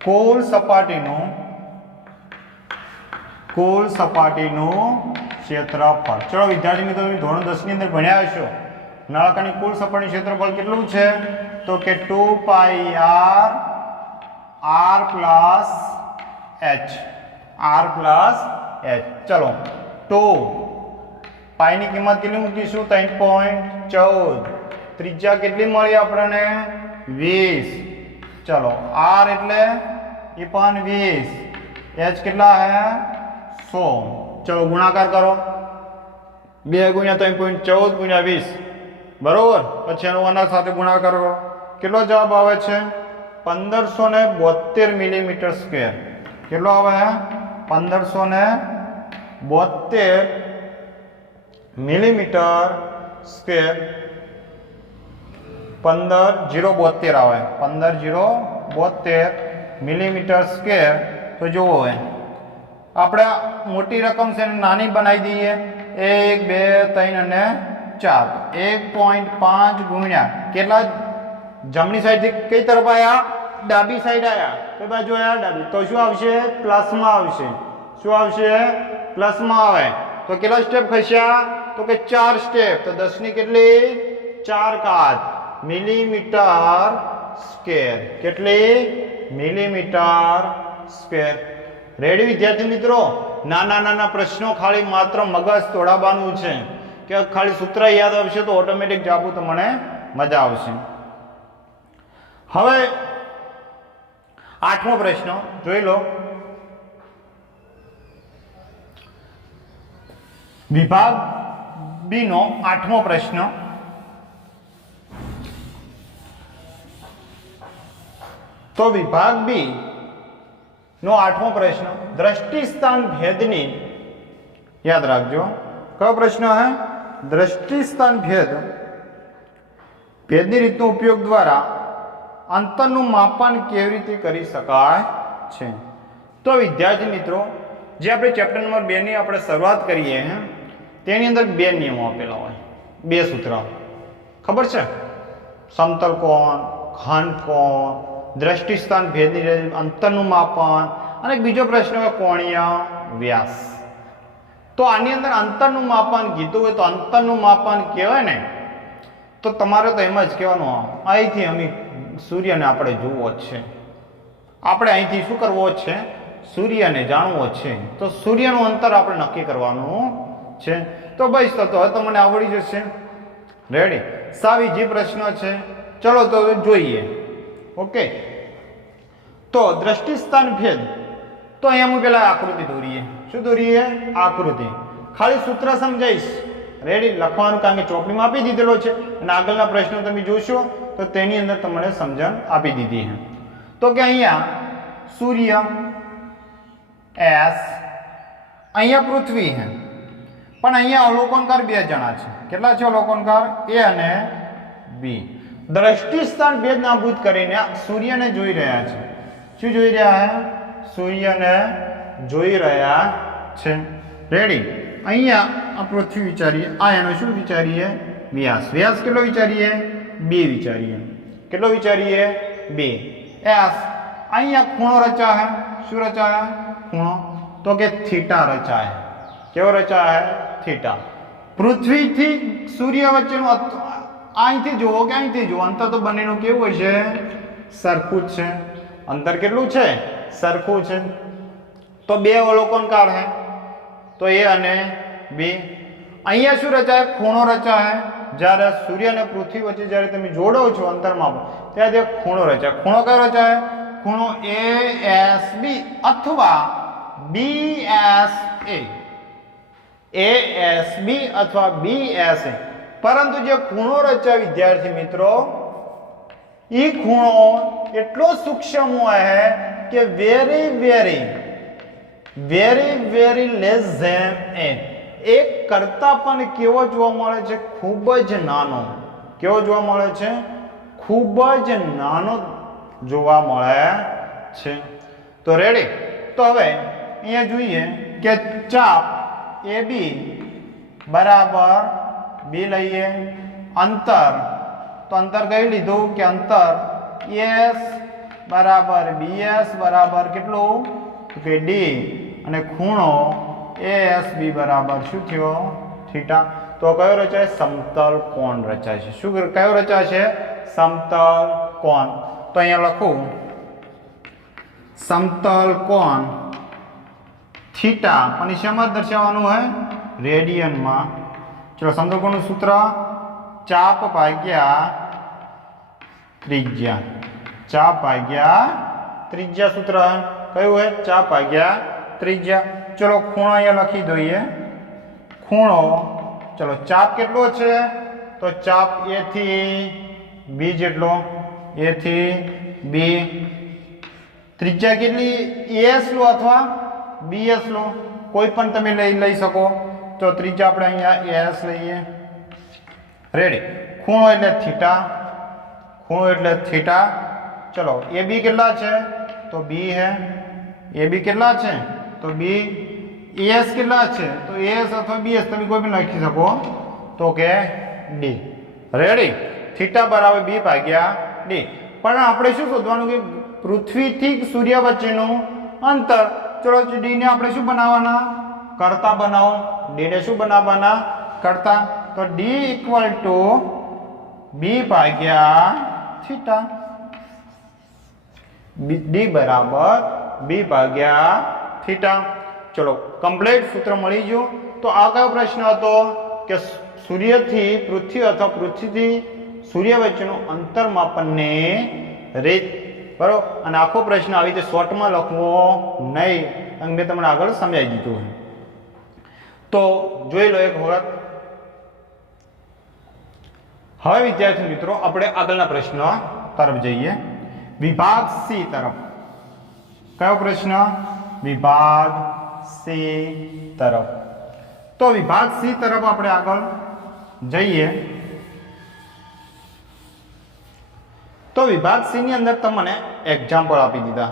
કુલ સપાટીનું ક્ષેત્રફળ। ચલો વિદ્યાર્થી મિત્રો તમે ધોરણ 10 ની અંદર ભણ્યા હશો નળાકારની કુલ સપાટીનું ક્ષેત્રફળ કેટલું છે? તો કે 2πr r પ્લસ h। ચલો 2 પાઈની કિંમત કેટલી મૂકીશું? 3.14। ત્રિજ્યા કેટલી મળી આપણને? 20। ચલો r એટલે ये पण 20, h कितना है 100। चलो गुणाकार करो, 2 × 3.14 × 20 बराबर। પછી એનો આના સાથે ગુણાકાર કરો, કેટલો જવાબ આવે છે 1572 મિલીમીટર સ્ક્વેર। કેટલો આવે 1572 મિલીમીટર સ્ક્વેર। 15072 આવે, 15072 મિલીમીટર સ્ક્વેર। તો જુઓ હવે આપણે મોટી રકમ છે નાની બનાવી દઈએ, 1 2 3 અને 4। 1.5 ગુણ્યા કેટલા, જમણી સાઈડથી કઈ તરફ આવ્યા, ડાબી સાઈડ આવ્યા, કઈ બાજુ આવ્યા, ડાબી। તો શું આવશે પ્લસમાં આવશે। શું આવશે પ્લસમાં આવે તો કેટલા સ્ટેપ ખસ્યા, તો કે 4 સ્ટેપ। તો 10 ની કેટલી 4 ઘાત મિલીમીટર સ્ક્વેર। કેટલી મિલીમીટર સ્ક્વેર। રેડી વિદ્યાર્થી મિત્રો, નાના નાના પ્રશ્નો ખાલી માત્ર મગજ તોડાવવાનું છે કે ખાલી સૂત્ર યાદ આવશે તો ઓટોમેટિક જવાબ તમને મજા આવશે। હવે 8મો પ્રશ્ન જોઈ લો। વિભાગ બી નો 8મો પ્રશ્ન। તો વિભાગ બી નો 8મો પ્રશ્ન દ્રષ્ટિ સ્થાન ભેદની, યાદ રાખજો કયો પ્રશ્ન હે, દ્રષ્ટિ સ્થાન ભેદની રીતનો ઉપયોગ દ્વારા અંતરનું માપન કેવી રીતે કરી શકાય છે। તો વિદ્યાર્થી મિત્રો, જે આપણે ચેપ્ટર નંબર 2 ની આપણે શરૂઆત કરીએ તેની અંદર 2 નિયમો આપેલા હોય, 2 સૂત્ર ખબર છે, સમતલ કોણ, ઘન કોણ, દ્રષ્ટિ સ્થાન ભેદની અંતરનું માપન, અને બીજો પ્રશ્ન હોય કોણીય વ્યાસ। તો આની અંદર અંતરનું માપન કીધું હોય તો અંતરનું માપન કહેવાય ને, તો તમારે તો એમ જ કહેવાનું, અહીંથી અમે સૂર્યને આપણે જોવો જ છે, આપણે અહીંથી શું કરવો છે, સૂર્યને જાણવો છે। તો સૂર્યનું અંતર આપણે નક્કી કરવાનું છે। તો બસ તો હવે તો મને આવડી જશે। રેડી, સાવ ઈઝી પ્રશ્ન છે, ચલો તો જોઈએ। ઓકે, તો દ્રષ્ટિ સ્થાન ભેદ, તો અહીંયા હું પેલા આકૃતિ દોરીએ। શું દોરીએ, આકૃતિ। ખાલી સૂત્ર સમજાઈશ, રેડી લખવાનું, કારણ કે ચોપડીમાં આપી દીધેલો છે અને આગળના પ્રશ્નો તમે જોશો તો તેની અંદર તમને સમજણ આપી દીધી છે। તો કે અહીંયા સૂર્ય એસ, અહીંયા પૃથ્વી છે, પણ અહીંયા અવલોકનકાર 2 જણા છે। કેટલા છે અવલોકનકાર, એ અને બી। દ્રષ્ટિ સ્થાન ભેદ નાબૂદ કરીને સૂર્યને જોઈ રહ્યા છે। શું જોઈ રહ્યા છે, સૂર્યને જોઈ રહ્યા છે। રેડી, અહીંયા આ પૃથ્વી વિચારીએ, આ એનો શું વિચારીએ, વ્યાસ। વ્યાસ કેટલો વિચારીએ, 2 વિચારીએ। કેટલો વિચારીએ, 2। એસ, અહીંયા ખૂણો રચાય, શું રચાય, ખૂણો, તો કે થીટા રચાય। કેવો રચાય, થીટા। પૃથ્વીથી સૂર્ય વચ્ચેનું અહીંથી જુઓ કે અહીંથી જુઓ, અંતર તો બંનેનું કેવું હશે, સરખું જ છે। અંતર કેટલું છે, સરખું છે। તો 2 અવલોકનકાર છે, તો એ અને બી। અહીંયા શું રચાય, ખૂણો રચાય। જ્યારે સૂર્ય અને પૃથ્વી વચ્ચે જ્યારે તમે જોડો છો અંતરમાં ત્યારે તે ખૂણો રચાય। ખૂણો કયો રચાય, ખૂણો ASB અથવા BSA। ASB અથવા BSA। પરંતુ જે ખૂણો રચાય વિદ્યાર્થી મિત્રો, એ ખૂણો એટલો સૂક્ષ્મ હોય કે વેરી વેરી લેસ ધેન એ, એક કરતા પણ કેવો જોવા મળે છે, ખૂબ જ નાનો। કેવો જોવા મળે છે, ખૂબ જ નાનો જોવા મળે છે। તો રેડી, તો હવે અહીંયા જોઈએ કે ચાપ AB બરાબર બી લઈએ। અંતર, તો અંતર કઈ લીધું કે અંતર એસ બરાબર BS બરાબર કેટલું, કે ડી, અને ખૂણો ASB બરાબર શું થયો, થીટા। તો કયો રચાય, સમતલ કોણ રચાય છે। શું કયો રચાય છે, સમતલ કોણ। તો અહીંયા લખું સમતલ કોણ થીટા, અને શેમાં દર્શાવવાનું હોય, રેડિયનમાં। ચલો સમતલ કોણનું સૂત્ર, ચાપ ભાગ્યા ત્રિજ્યા। ચાપ ભાગ્યા त्रिज्या सूत्र क्यों है चाप भाग्या त्रिज्या। चलो खूणो अहींया लखी दईए खूणो चलो चाप केटलो छे तो चाप ए थी बी जेटलो ए थी बी त्रिज्या केटली एस लो अथवा बीएस लो कोई पण तमे लई सको तो त्रिज्या आपणे अहींया एस लईए रेडी खूणो एटले थीटा खूणो एटले थीटा। चलो ए बी केटला छे तो बी है ए बी केटला छे तो बी एस केटला छे तो एस अथवा बीएस तमे कोई पण लखी सको तो के डी रेडी थीटा बराबर बी भाग्या डी। पण आपणे शुं शोधवानुं कि पृथ्वी थी सूर्य वच्चेनुं अंतर। चलो डी ने आपणे शुं बनाववाना कर्ता बनावो डी ने शुं बनाववाना कर्ता तो डी इक्वल टू बी भाग्या थीटा डी बराबर बी भाग्या थीटा। चलो कम्प्लीट सूत्र मळी गयुं। तो आ कयो प्रश्न हतो के सूर्य थी पृथ्वी अथवा पृथ्वी थी सूर्य वच्चेनुं अंतर मापनने રીત बराबर અને આખો પ્રશ્ન આવી રીતે શોર્ટમાં લખવો નહીં અને મેં તમને આગળ સમજાવી દીધું છે। તો જોઈ લો એક વખત। હવે વિદ્યાર્થી મિત્રો આપણે આગળના પ્રશ્ન તરફ જઈએ વિભાગ સી તરફ। કયો પ્રશ્ન વિભાગ સી તરફ। તો વિભાગ સી તરફ આપણે આગળ જઈએ तो विभाग सी नी अंदर तमने एग्जाम्पल आपी दीधा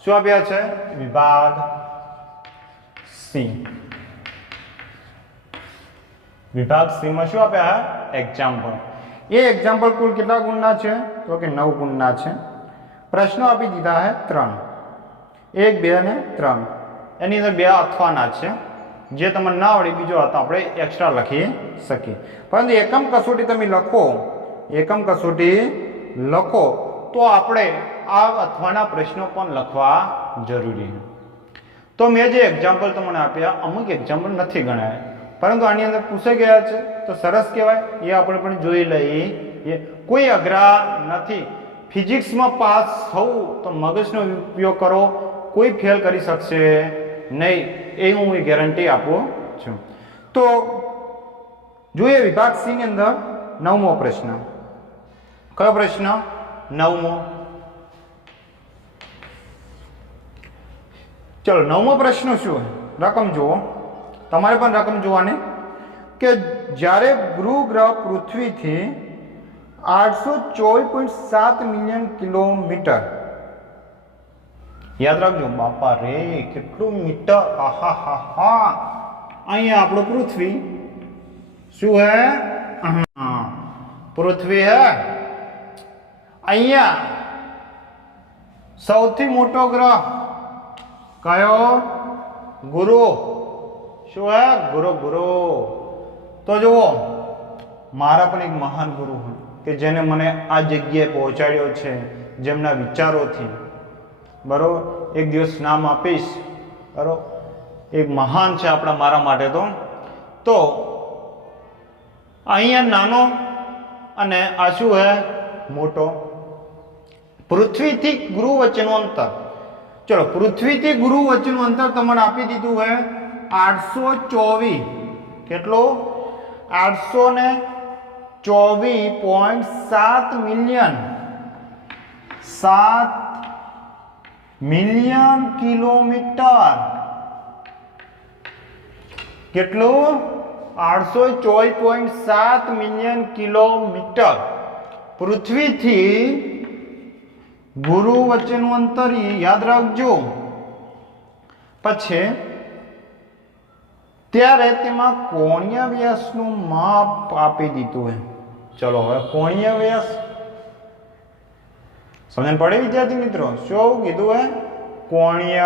शू आप्या छे विभाग सी विभाग सी में शू आप्या एग्जाम्पल ये एग्जाम्पल कुल कितना गुणना छे तो कि 9 गुणना छे। प्रश्नो आपी दीधा है 3 1 2 ने 3 एनी अंदर 2 अथवाना छे जे तमने ना आवडे बीजो तो आपणे एक्स्ट्रा लखी सकीए परंतु एकम कसोटी तमे लखो एकम कसोटी लखो तो आपणे आ अथवाना प्रश्नों पण लखवा जरूरी है। तो मैं जे एग्जाम्पल तमने आप्या अमुक एग्जाम्पल नहीं गणाया परंतु आनी अंदर पूछाई गया है तो सरस कहेवाय ये आपणे पण जोई लईए। कोई अघरा नहीं फिजिक्स में पास थवुं तो मगजनो उपयोग करो कोई फेल करी शकशे नहीं ए हूँ गेरंटी आपू छूं। तो जोईए विभाग सी नी अंदर 9मो प्रश्न कयो प्रश्न 9मो। चलो 9मो प्रश्न शू है रकम जुओ तमारे पण रकम जोवानी के ज्यारे गुरु ग्रह पृथ्वी थी 824.7 मिलियन किलोमीटर याद रखो बापा रे केटलू मीटर आहा हा हा अहींया आपणो पृथ्वी शू है पृथ्वी है अहींया सौथी मोटो ग्रह कयो गुरु शू है गुरु गुरु। तो जुओ मारा पण एक महान गुरु है कि जेने मने आ जग्याए पहोंचाड्यो छे जेमना विचारोथी बरोबर एक दिवस नाम आपीश बरोबर एक महान छे आपणा मारा माटे तो अहींया नानो अने आ शुं है मोटो। पृथ्वी थी गुरु वच्चेनुं अंतर चलो पृथ्वी थी गुरु वच्चेनुं अंतर तमने आपी दीधुं है 824 केटलो 824.7 मिलियन 7 मिलियन किलोमीटर केटलो 824.7 मिलियन किलोमीटर पृथ्वी थी गुरु वच्चेनुं अंतर याद राखजो। पछे त्यारे तेमां कोणीय व्यासनुं माप आपी दीधुं है। चलो हवे कोणीय व्यास समझण पड़े विद्यार्थी मित्रों शुं कीधुं है कोणीय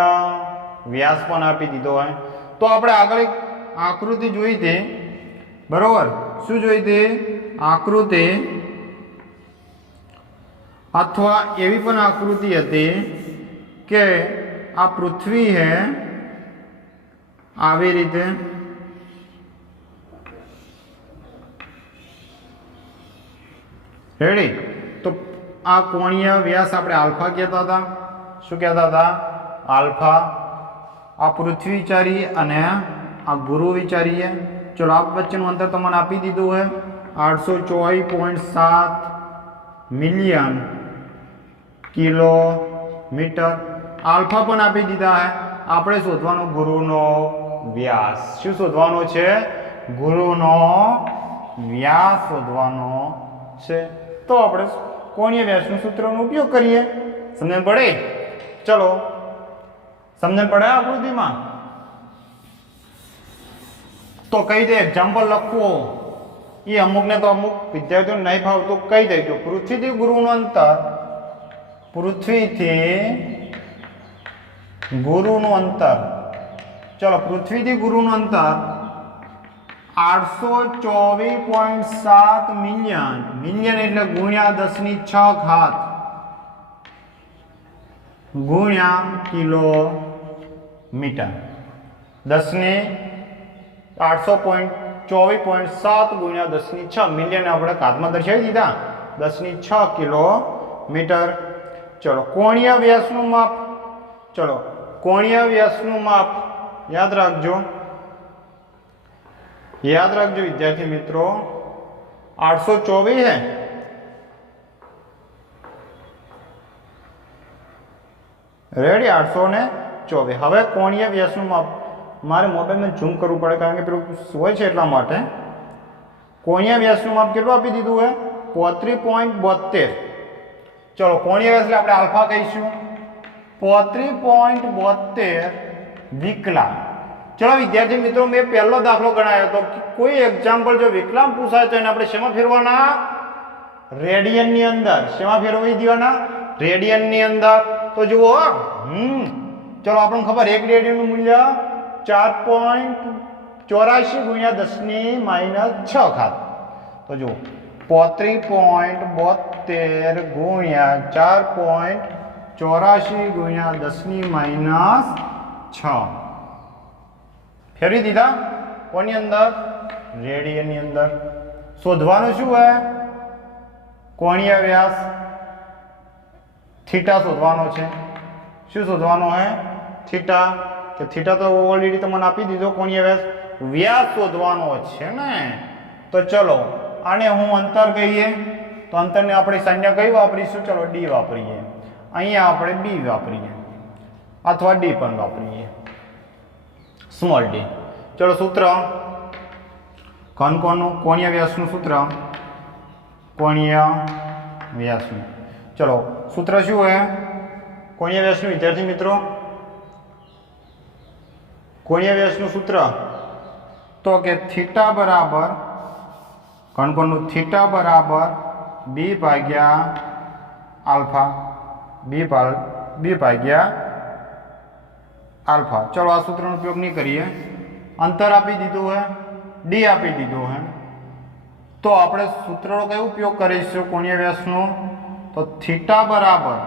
व्यास पण आपी दीधो है। तो आपणे आगळ एक आकृति जोई थी बरोबर शू जोई थी आकृति अथवा एवी पण आकृति हती के आ पृथ्वी है आवी रीते रेडी। तो आ कोणीय व्यास आपणे अल्फा कहता था શું કહેતા હતા? આલ્ફા. આ પૃથ્વી વિચારીએ અને આ ગુરુ વિચારીએ. ચલો આ વચ્ચેનું અંતર તમને આપી દીધું છે 824.7 મિલિયન કિલોમીટર. આલ્ફા પણ આપી દીધા છે. આપણે શોધવાનો ગુરુનો વ્યાસ. શું શોધવાનો છે? ગુરુનો વ્યાસ શોધવાનો છે. તો આપણે કોણીય વ્યાસનું સૂત્રનો ઉપયોગ કરીએ. સમજણ પડે? ચલો સમજણ પડે આકૃતિમાં? તો કઈ દે એક્ઝામ્પલ લખવો. એ અમુકને તો અમુક વિદ્યાર્થીઓને નહીં ફાવતું કહી દેજો. પૃથ્વીથી ગુરુનું અંતર, પૃથ્વીથી ગુરુનું અંતર, ચલો પૃથ્વીથી ગુરુનું અંતર 824.7 મિલિયન. મિલિયન એટલે ગુણ્યા 10⁶ ગુણ્યા કિલોમીટર. 824.7 ગુણ્યા 10⁶ મિલિયન આપણે ઘાતમાં દર્શાવી દીધા. 10⁶ કિલોમીટર. ચલો કોણીય વ્યાસનું માપ. ચલો કોણીય વ્યાસનું માપ યાદ રાખજો. યાદ રાખજો વિદ્યાર્થી મિત્રો, 824 है. રેડી? 824. હવે કોણીય વ્યાસનું માપ મારે મોબાઈલમાં ઝૂમ કરવું પડે કારણ કે પેલું હોય છે એટલા માટે. કોણીય વ્યાસનું માપ કેટલું આપી દીધું છે? 35.72. ચલો કોણીય વ્યાસ એટલે આપણે આલ્ફા કહીશું. 35.72 વિકલાંગ. ચલો વિદ્યાર્થી મિત્રો, મેં પહેલો દાખલો ગણાયો હતો. કોઈ એક્ઝામ્પલ જો વિકલાંગ પૂછાય તો એને આપણે શેમાં ફેરવાના? રેડિયનની અંદર. શેમાં ફેરવી દેવાના? રેડિયનની અંદર. તો જુઓ, ચલો આપણને ખબર 1 રેડિયનનું મૂલ્ય 4.84 ગુણ્યા 10⁻⁶. તો જુઓ 35.72 ગુણ્યા 4.84 ગુણ્યા 10⁻⁶. ફેરવી દીધા. કોની અંદર? રેડિયનની અંદર. શોધવાનું શું હે? કોણીય વ્યાસ થીટા શોધવાનો છે. શું શોધવાનો હે? થીટા. કે થીટા તો ઓલરેડી તમને આપી દીધો. કોણીય વ્યાસ વ્યાસ શોધવાનો છે ને. તો ચલો આને હું અંતર કહીએ તો અંતરને આપણે સંજ્ઞા કઈ વાપરીશું? ચલો ડી વાપરીએ. અહીંયા આપણે બી વાપરીએ અથવા ડી પણ વાપરીએ, સ્મોલ ડી. ચલો સૂત્ર કોનું? કોણીય વ્યાસનું સૂત્ર. કોણીય વ્યાસનું. ચલો સૂત્ર શું હે કોણીય વ્યાસનું વિદ્યાર્થી મિત્રો? કોણીય વ્યાસનું સૂત્ર તો કે થીટા બરાબર કોણનું? થીટા બરાબર બી ભાગ્યા આલ્ફા. બી ભાગ્યા આલ્ફા. ચલો આ સૂત્રનો ઉપયોગ નહીં કરીએ. અંતર આપી દીધું હે, ડી આપી દીધું હે. તો આપણે સૂત્રનો કયો ઉપયોગ કરીશું કોણીય વ્યાસનો? તો થીટા બરાબર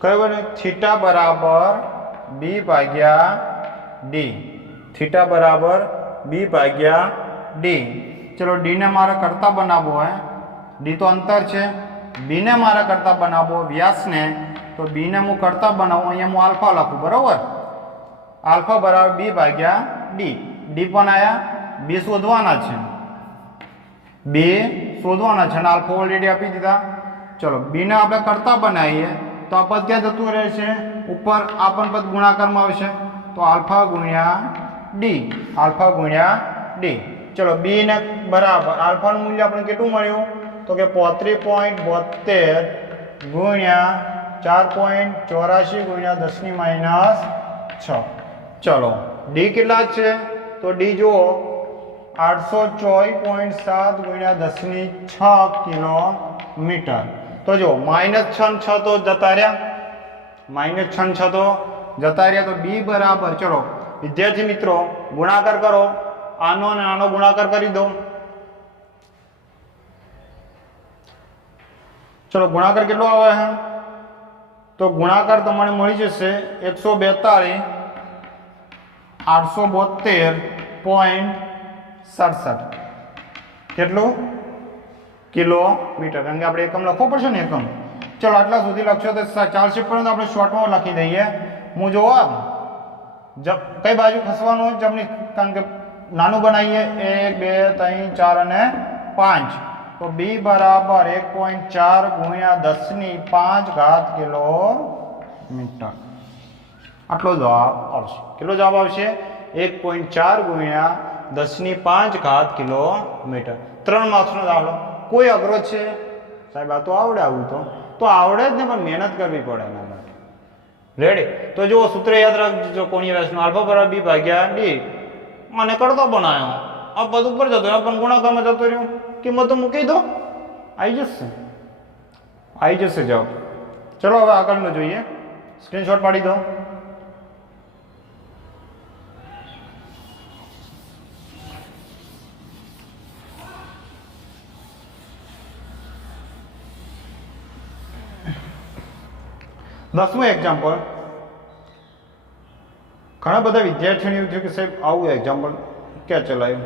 કયો બને? થીટા બરાબર બી ભાગ્યા ડી. થીટા બરાબર બી ભાગ્યા ડી. ચલો ડીને મારે કરતા બનાવવો હે. ડી તો અંતર છે. બીને મારે કરતા બનાવવો વ્યાસને. તો બીને હું કરતા બનાવું. અહીંયા હું આલ્ફા લખું. બરાબર? આલ્ફા બરાબર બી ભાગ્યા ડી. ડી પણ આયા. બી શોધવાના છે. બે શોધવાના છે અને આલ્ફા ઓલરેડી આપી દીધા. ચલો બીને આપણે કરતા બનાવીએ તો આ પદ ક્યાં જતું રહેશે? ઉપર આ પણ પદ ગુણાકારમાં આવશે. તો આલ્ફા ગુણ્યા ડી. આલ્ફા ગુણ્યા ડી. ચલો બી ને બરાબર આલ્ફાનું મૂલ્ય આપણે કેટલું મળ્યું? તો કે 35.72 ગુણ્યા 4.84 ગુણ્યા 10⁻⁶. ચલો ડી કેટલા છે? તો ડી જુઓ 824.7 ગુણ્યા 10⁶ કિલોમીટર. તો જો -6 તો જતા રહ્યા. -6 તો જતા રહ્યા. તો બી બરાબર, ચલો વિદ્યાર્થી મિત્રો ગુણાકાર કરો. આનો અને આનો ગુણાકાર કરી દો. ચલો ગુણાકાર કેટલો આવે છે? તો ગુણાકાર તમને મળી જશે 142 872.67. કેટલું? કિલોમીટર. કારણ કે આપણે એકમ લખવો પડશે ને. એકમ ચલો આટલા સુધી લખશો તો ચાલશે, પરંતુ આપણે શોર્ટમાં લખી દઈએ. હું જોવા કઈ બાજુ ખસવાનું જમણી, કારણ કે નાનું બનાવીએ 1 2 3 4 અને 5. તો b બરાબર 1.4 ગુણ્યા 10⁵ કિલોમીટર. આટલો જવાબ આવશે. કેટલો જવાબ આવશે? 1.4 ગુણ્યા 10⁵ કિલોમીટર. 3 માર્ક્સનો દાખલો. કોઈ અઘરો છે સાહેબ? આ તો આવડે. આવું તો આવડે જ ને, પણ મહેનત કરવી પડે એના માટે. રેડી? તો જુઓ, સૂત્ર યાદ રાખજો. કોણીય વ્યાસનો આલ્ફા બરાબર b ભાગ્યા d. મને કરતો બનાવ્યો, આ પદ ઉપર જતો રહ્યો, પણ ગુણાકારમાં જતો રહ્યો. કિંમતો મૂકી દો, આવી જશે જવાબ. ચલો હવે આગળનું જોઈએ. સ્ક્રીનશોટ પાડી દો. દસમું એક્ઝામ્પલ. ઘણા બધા વિદ્યાર્થીઓને એવું થયું કે સાહેબ આવું એક્ઝામ્પલ ક્યાં ચલાવ્યું.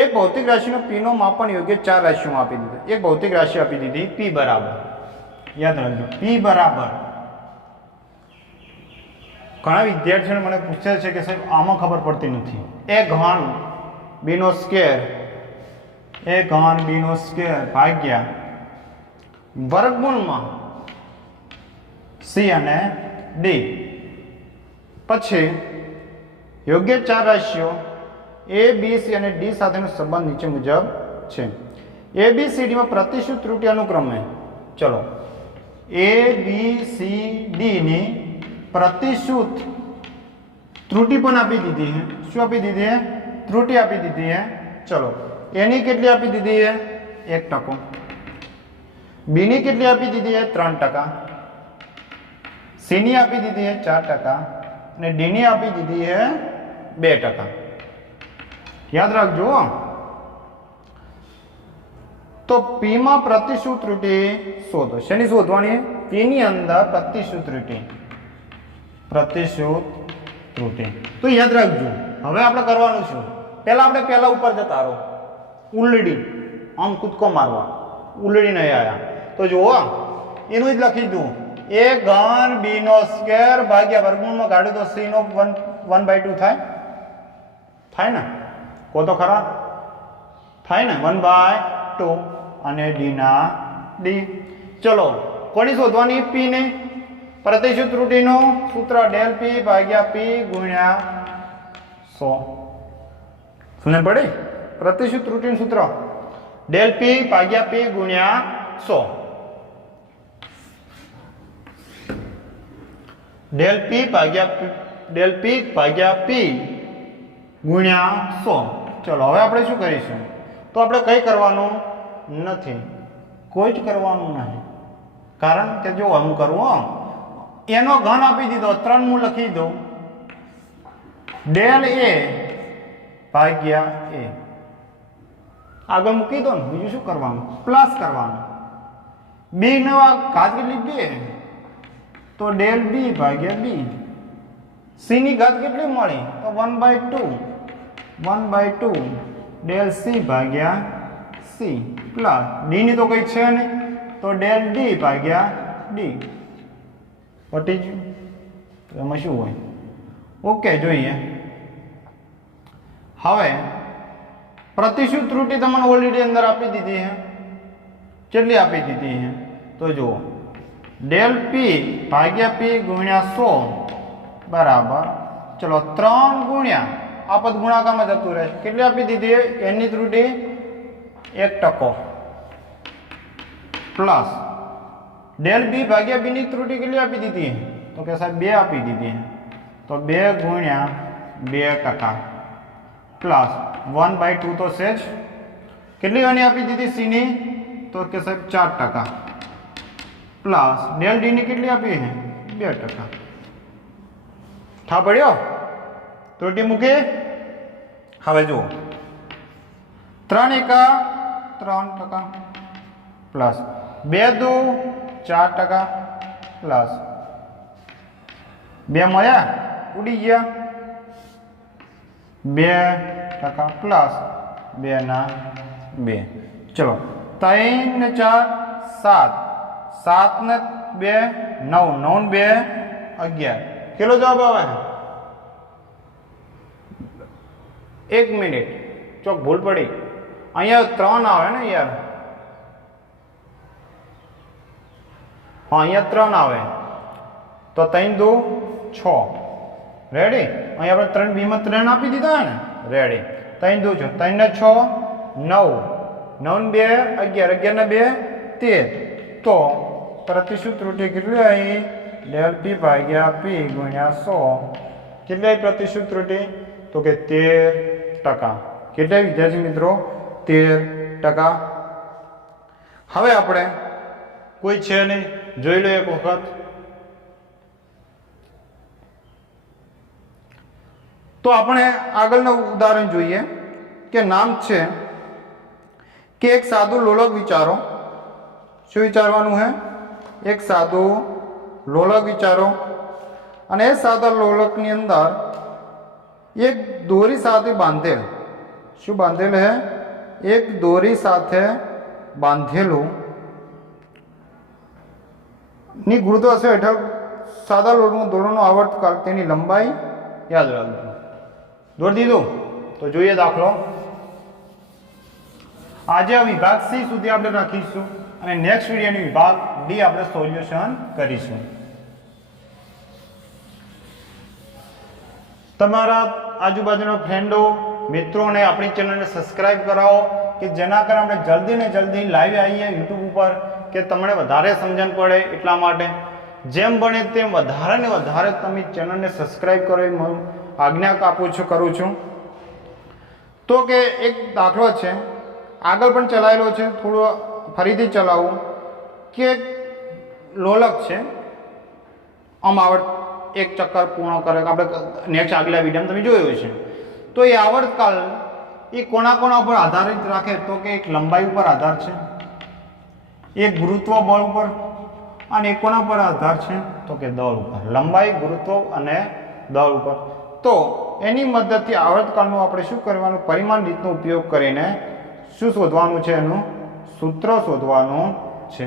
એક ભૌતિક રાશિનો પીનો માપન યોગ્ય 4 રાશિઓમાં આપી દીધો. એક ભૌતિક રાશિ આપી દીધી પી બરાબર, યાદ રાખજો, પી બરાબર. ઘણા વિદ્યાર્થીઓને મને પૂછે છે કે સાહેબ આમાં ખબર પડતી નથી. એ ઘન બીનો સ્ક્વેર, એ ઘન બીનો સ્ક્વેર ભાગ્યા વર્ગમૂળમાં સી અને ડી. પછી યોગ્ય 4 રાશિઓ એ બી સી અને ડી સાથેનો સંબંધ નીચે મુજબ છે. એ બી સી ડીમાં પ્રતિશુત ત્રુટિ અનુક્રમે, ચલો, એ બી સી ડી ની પ્રતિશુત ત્રુટિ પણ આપી દીધી है. શું આપી દીધી है? ત્રુટિ આપી દીધી है. ચલો, એની કેટલી આપી દીધી है? 1%. બી ની કેટલી આપી દીધી है? 3%. સી ની આપી દીધી है 4% અને ડી ની આપી દીધી है 2%. યાદ રાખજો. તો પી માં પ્રતિશુત ત્રુટિ શોધો. શેની શોધવાની? પી ની અંદર પ્રતિશુત ત્રુટિ. તો યાદ રાખજો. હવે આપણે કરવાનું શું? પહેલા ઉપર જતા રહો. ઉલડી આમ કૂદકો મારવા, ઉલડી નહીં આયા તો જુઓ એનું જ લખી દઉં. એ ઘન બી નો સ્ક્વેર ભાગ્યા વર્ગમૂળમાં કાઢ્યું તો સી નો 1/2 થાય ને? કો તો ખરા થાય ને? 1/2 અને ડી ના ડી. ચલો, કોની શોધવાની? પી ને. પ્રતિશુત ત્રુટિનું સૂત્ર ડેલ પી ભાગ્યા પી ગુણ્યા 100. સમજ પડી? પ્રતિશુત ત્રુટિનું સૂત્ર ડેલ પી ભાગ્યા પી ગુણ્યા 100. ડેલ પી ભાગ્યા પી ગુણ્યા 100. ચલો, હવે આપણે શું કરીશું? તો આપણે કંઈ કરવાનું નથી, કોઈ જ કરવાનું નહીં. કારણ કે જો હું કરવું, એનો ઘન આપી દીધો 3 હું લખી દઉં. ડેલ એ ભાગ્યા એ આગળ મૂકી દો ને. બીજું શું કરવાનું? પ્લસ કરવાનું. બી નો ઘાત કેટલી? 2. તો ડેલ બી ભાગ્યા બી. સી ની ઘાત કેટલી મળી? તો 1/2 ડેલ સી ભાગ્યા સી પ્લસ ડી ની તો કઈ છે નહીં, તો ડેલ ડી ભાગ્યા ડી. પટી ગયું? તો એમાં શું હોય? ઓકે, જોઈએ. હવે પ્રતિશુત ત્રુટિ તમને ઓલરેડી અંદર આપી દીધી છે. કેટલી આપી દીધી છે? તો જુઓ, ડેલ પી ભાગ્યા પી ગુણ્યા 100 બરાબર, ચલો 3 ગુણ્યા આ પદ ગુણાકારમાં જતું રહે. કેટલી આપી દીધી? એની ત્રુટિ 1% પ્લસ ડેલ બી ભાગ્યા બી ની ત્રુટિ કેટલી આપી દીધી? તો કે સાહેબ 2 આપી દીધી. તો 2 ગુણ્યા 2% પ્લસ 1/2 તો છે જ. કેટલી ગણી આપી દીધી સી ની? તો કે સાહેબ 4% પ્લસ ડેલ ડી ની કેટલી આપી છે? 2%. થા પડ્યો? ત્રુટિ મૂકી. હવે જુઓ, 3 એકા 3% પ્લસ 2 દુ 4% પ્લસ 2 મળ્યા, ઉડી ગયા 2% પ્લસ 2 ના 2. ચલો, 3 ને 4 7, 7 ને 2 9, 9 ને 2 11. કેટલો જવાબ આવે? 1 મિનિટ, ચોક ભૂલ પડી. અહીંયા 3 આવે ને યાર. હા, અહીંયા 3 આવે તો 3 દુ 6. રેડી? અહીંયા આપણે 3 બીમાં 3 આપી દીધા ને. રેડી? 3 દુ 6, 3 ને 6 9, 9 ને 2 11, 11 ને 2 13. તો પ્રતિશુત ત્રુટિ કેટલી આવી? ડેલ પી ભાગ્યા પી ગુણ્યા 100. કેટલી આવી પ્રતિશુત ત્રુટિ? તો કે 13%. કેટલા વિદ્યાર્થી મિત્રો? 13%. હવે આપણે કોઈ છે નહીં, જોઈ લો એક વખત. તો આપણે આગળનું ઉદાહરણ જોઈએ કે નામ છે કે એક સાદું લોલક વિચારો. શું વિચારવાનું છે? એક સાદું લોલક વિચારો અને એ સાદા લોલકની અંદર એક દોરી સાથે બાંધેલ. શું બાંધેલ હે? એક દોરી સાથે બાંધેલું ની ગુરુત્વાકર્ષણ હેઠળ સાદા દોરડોનો આવર્તકાળ, તેની લંબાઈ યાદ રાખજો. દોરી દીધું? તો જોઈએ દાખલો. આજે વિભાગ સી સુધી આપણે રાખીશું અને નેક્સ્ટ વિડીયોની વિભાગ ડી આપણે સોલ્યુશન કરીશું. તમારા આજુબાજુના ફ્રેન્ડો મિત્રોને આપણી ચેનલને સબસ્ક્રાઇબ કરાવો કે જેના કારણે આપણે જલ્દી ને જલ્દી લાઈવ આવીએ યુટ્યુબ ઉપર, કે તમને વધારે સમજણ પડે. એટલા માટે જેમ બને તેમ વધારે ને વધારે તમે ચેનલને સબસ્ક્રાઇબ કરો એ હું આજ્ઞા કરું છું. તો કે એક દાખલો છે, આગળ પણ ચલાવેલો છે, થોડું ફરીથી ચલાવું. કે લોલક છે, આમ આવર્ત એક ચક્કર પૂર્ણ કરે. આપણે નેક્સ્ટ આગલા વિડીયોમાં તમે જોયું છે. તો એ આવર્તકાળ એ કોના ઉપર આધારિત રાખે? તો કે એક લંબાઈ ઉપર આધાર છે, એક ગુરુત્વ બળ ઉપર, અને એક કોના પર આધાર છે? તો કે દળ ઉપર. લંબાઈ, ગુરુત્વ અને દળ ઉપર. તો એની મદદથી આવર્તકાળનું આપણે શું કરવાનું? પરિમાણ રીતનો ઉપયોગ કરીને શું શોધવાનું છે? એનું સૂત્ર શોધવાનું છે.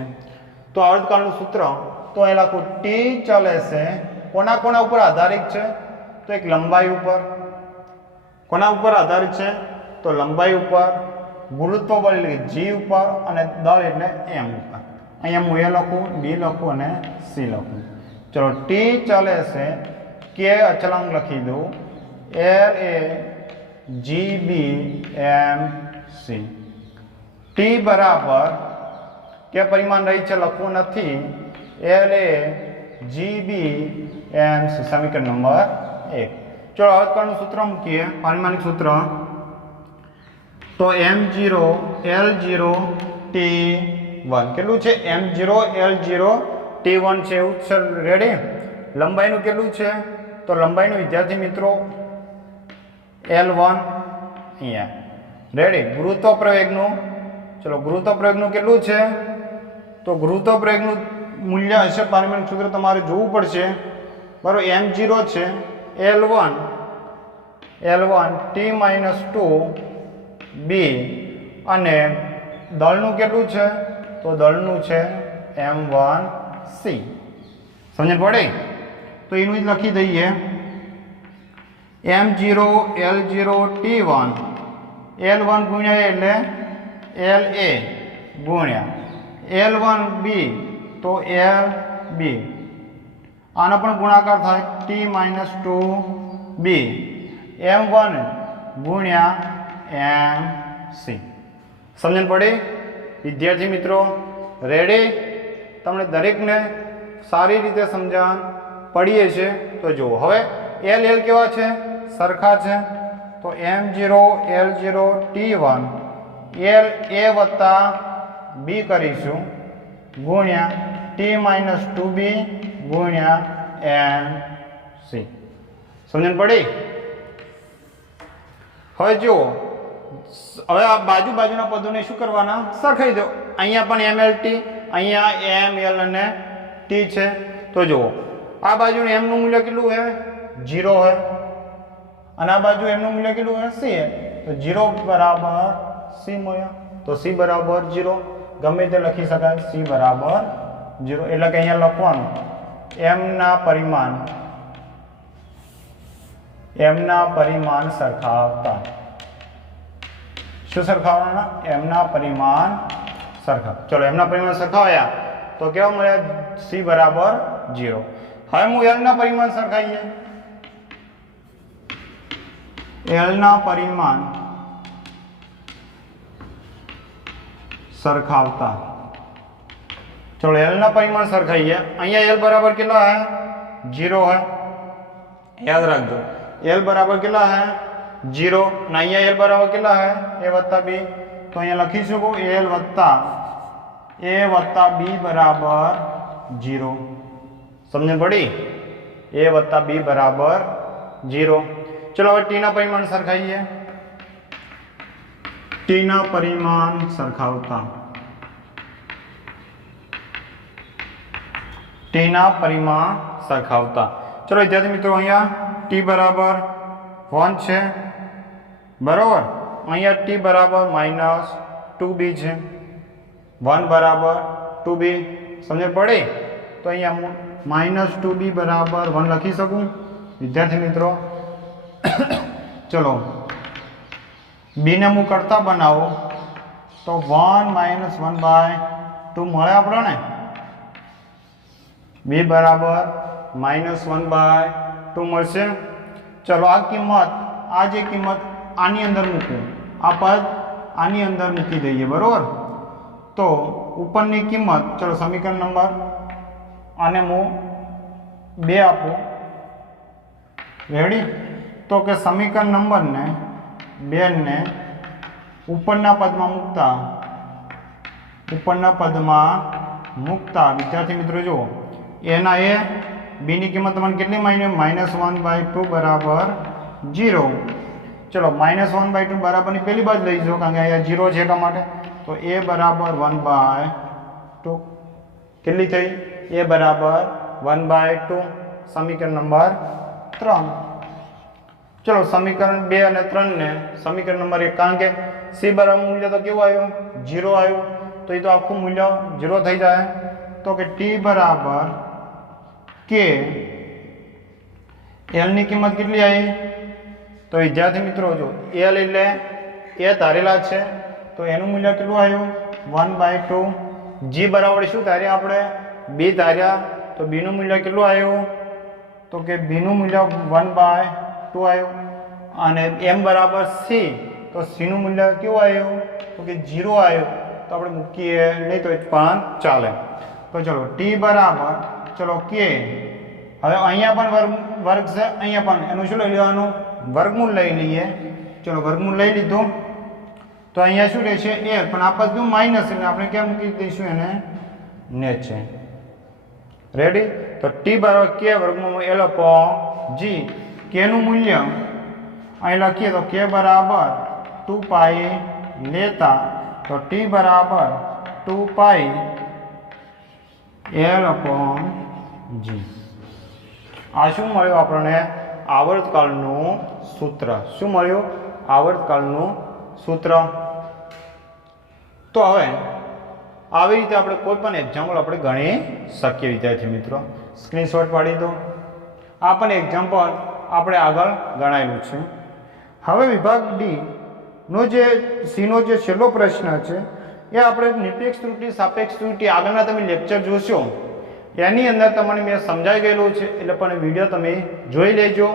તો આવર્તકાળનું સૂત્ર તો એ લખું ટી ચાલે છે કોના ઉપર આધારિત છે? તો એક લંબાઈ ઉપર. કોના ઉપર આધારિત છે? તો લંબાઈ ઉપર. ગુરુત્વ બળ એટલે જી ઉપર, અને દળ એટલે એમ ઉપર. અહીંયા હું એ લખું, ડી લખું અને સી લખું. ચલો, ટી ચાલે છે કે અચળાંક લખી દઉં, L A G B M C. T બરાબર કે પરિમાણ રહી છે લખવું નથી, L A G B M C. સમીકરણ નંબર 1. ચલો આવર્તકાળનું સૂત્ર મૂકીએ, પારિમાણિક સૂત્ર. તો m0 L0 T1 કેટલું છે? m0 L0 T1 છે. એવું છે. રેડી? લંબાઈનું કેટલું છે? તો લંબાઈનું વિદ્યાર્થી મિત્રો L1 અહીંયા. રેડી? ગુરુત્વ પ્રવેગનું, ચલો ગુરુત્વ પ્રવેગનું કેટલું છે? તો ગુરુત્વ પ્રવેગનું મૂલ્ય હશે, પારિમાણિક સૂત્ર તમારે જોવું પડશે. બરાબર? m0 છે L1 T-2 b, અને દળનું કેટલું છે? તો દળનું છે m1c. સમજણ પડે? તો એનું જ લખી દઈએ, m0 L0 T1 L1 ગુણ્યા એટલે LA ગુણ્યા L1B તો LB. આનો પણ ગુણાકાર થાય T-2b m1 ગુણ્યા MC. સમજણ પડી વિદ્યાર્થી મિત્રો? રેડી? તમને દરેકને સારી રીતે સમજણ પડીએ છે. તો જુઓ હવે L કેવા છે? સરખા છે. તો m0 L0 T1 LA વત્તા B કરીશું ગુણ્યા T-2b ગુણ્યા MC. સમજણ પડી? હવે જુઓ, હવે આ બાજુના પદોને શું કરવાના? સરખાઈ દો. અહીંયા પણ MLT, અહીંયા ML અને T છે. તો જુઓ, આ બાજુનું m નું મૂલ્ય કેટલું છે? 0 છે, અને આ બાજુ m નું મૂલ્ય કેટલું છે? c છે. તો 0 બરાબર c મૂલ્ય, તો c બરાબર 0. ગમે તે લખી શકાય, c બરાબર 0 એટલે કે અહીંયા લખવાનું એમના પરિમાણ સરખાવતા. શું સરખાવવાના? એમના પરિમાણ સરખા. ચલો એમના પરિમાણ સરખાવ્યા તો કેવા મળ્યા? C બરાબર 0. હવે હું L ના પરિમાણ સરખાઈએ. L ના પરિમાણ સરખાવતા. चलो L ना परिमाण सरखाइए. अहिया L बराबर कितना है? 0 है. याद रख दो L बराबर कितना है? 0. ना अहिया L बराबर कितना है? A वत्ता B. तो अहिया लखी सको L वत्ता A वत्ता B बराबर 0. समझ पड़ी? A वत्ता B बराबर 0. चलो अब T ना परिमाण सरखाइए. T ना परिमाण सरखावता. टी ना परिमाण सरखावता. चलो विद्यार्थी मित्रों अहिया टी बराबर 1 है बराबर. अहिया टी बराबर -2b है. 1 बराबर 2b समझ पड़े? तो अहिया -2b बराबर 1 लखी सकूँ विद्यार्थी मित्रों. चलो बी ने हूँ करता बनावो तो 1 - 1/2 મળે આપણને. b बराबर -1/2 મળશે. चलो आ किंमत आज किंमत आनी अंदर मूकूँ. आ पद आनी अंदर मूकी दईए बराबर. तो उपरनी किंमत चलो समीकरण नंबर आने मु 2 आपू. रेडी? तो के समीकरण नंबर ने 2 ने उपरना पद में मूकता विद्यार्थी मित्रों जो एना ए बी की किंमत तमने कितनी मानी? -1/2 बराबर 0. चलो -1/2 बराबर ની પહેલી બાજુ લઈ જો કારણ કે અહીંયા 0 છે એટલા માટે. તો a બરાબર 1/2 કેટલી થઈ? a બરાબર 1/2 સમીકરણ નંબર 3. चलो समीकरण 2 અને 3 ने समीकरण नंबर 1 કારણ કે c बराबर मूल्य तो केवुं आव्युं? 0 आव्युं. तो ये तो आखुं मूल्य 0 થઈ જાય. तो कि t बराबर के एल ની કિંમત કેટલી આવી? તો વિદ્યાર્થી મિત્રો જો એલ એટલે એ ધારેલા છે તો એનું મૂલ્ય કેટલું આવ્યું? 1/2. જી બરાબર શું ધાર્યા આપણે? બી ધાર્યા તો બી નું મૂલ્ય કેટલું આવ્યું? તો કે બી નું મૂલ્ય 1/2 આવ્યું. અને એમ બરાબર સી તો સી નું મૂલ્ય કેવું આવ્યું? તો કે 0 આવ્યું. તો આપણે મૂકીએ નહીં તો પણ ચાલે. તો ચલો ટી બરાબર ચલો કે હવે અહીંયા પણ વર્ગ છે અહીંયા પણ એનું શું લઈ લેવાનું? વર્ગમૂળ લઈ લઈએ. ચલો વર્ગમૂળ લઈ લીધું તો અહીંયા શું રહેશે? એ પણ આ પદ માઇનસ એટલે આપણે કેમ મૂકી દઈશું એને નીચે. રેડી? તો ટી બરાબર કે વર્ગમૂળ એલ અપોન જી. કે નું મૂલ્ય અહીં લખીએ તો કે બરાબર 2π લેતા તો ટી બરાબર 2π એલ અપોન જી. આ શું મળ્યું આપણને? આવર્તકાળનું સૂત્ર. શું મળ્યું? આવર્તકાળનું સૂત્ર. તો હવે આવી રીતે આપણે કોઈ પણ એક્ઝામ્પલ આપણે ગણી શકીએ વિદ્યાર્થી મિત્રો. સ્ક્રીનશોટ પાડી દો. આ પણ એક્ઝામ્પલ આપણે આગળ ગણાયેલું છે. હવે વિભાગ ડી નો જે સીનો જે છેલ્લો પ્રશ્ન છે એ આપણે નિરપેક્ષ ત્રુટિ સાપેક્ષ ત્રુટિ આગળના તમે લેક્ચર જોશો એની અંદર તમને મેં સમજાઈ ગયેલું છે એટલે પણ વિડીયો તમે જોઈ લેજો.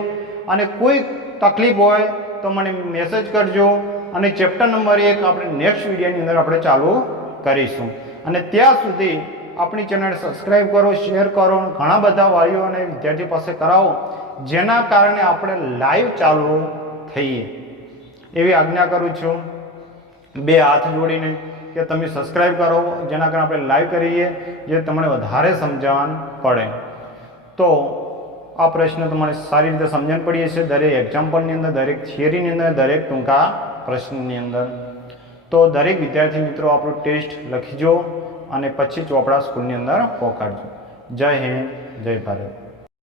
અને કોઈ તકલીફ હોય તો મને મેસેજ કરજો. અને ચેપ્ટર નંબર 1 આપણે નેક્સ્ટ વિડીયોની અંદર આપણે ચાલુ કરીશું. અને ત્યાં સુધી આપણી ચેનલ સબસ્ક્રાઈબ કરો, શેર કરો, ઘણા બધા ભાઈઓ અને વિદ્યાર્થીઓ પાસે કરાવો જેના કારણે આપણે લાઈવ ચાલુ થઈએ એવી આજ્ઞા કરું છું 2 હાથ જોડીને કે તમે સબસ્ક્રાઈબ કરો જેના કારણે આપણે લાઈવ કરીએ જે તમને વધારે સમજણ પડે. તો આ પ્રશ્ન તમારે સારી રીતે સમજણ પડી હશે દરેક એક્ઝામ્પલની અંદર, દરેક થિયરીની અંદર, દરેક ટૂંકા પ્રશ્નની અંદર. તો દરેક વિદ્યાર્થી મિત્રો આપણું ટેસ્ટ લખીજો અને પછી ચોપડા સ્કૂલની અંદર પહોંચાડજો. જય હિન્દ, જય ભારત.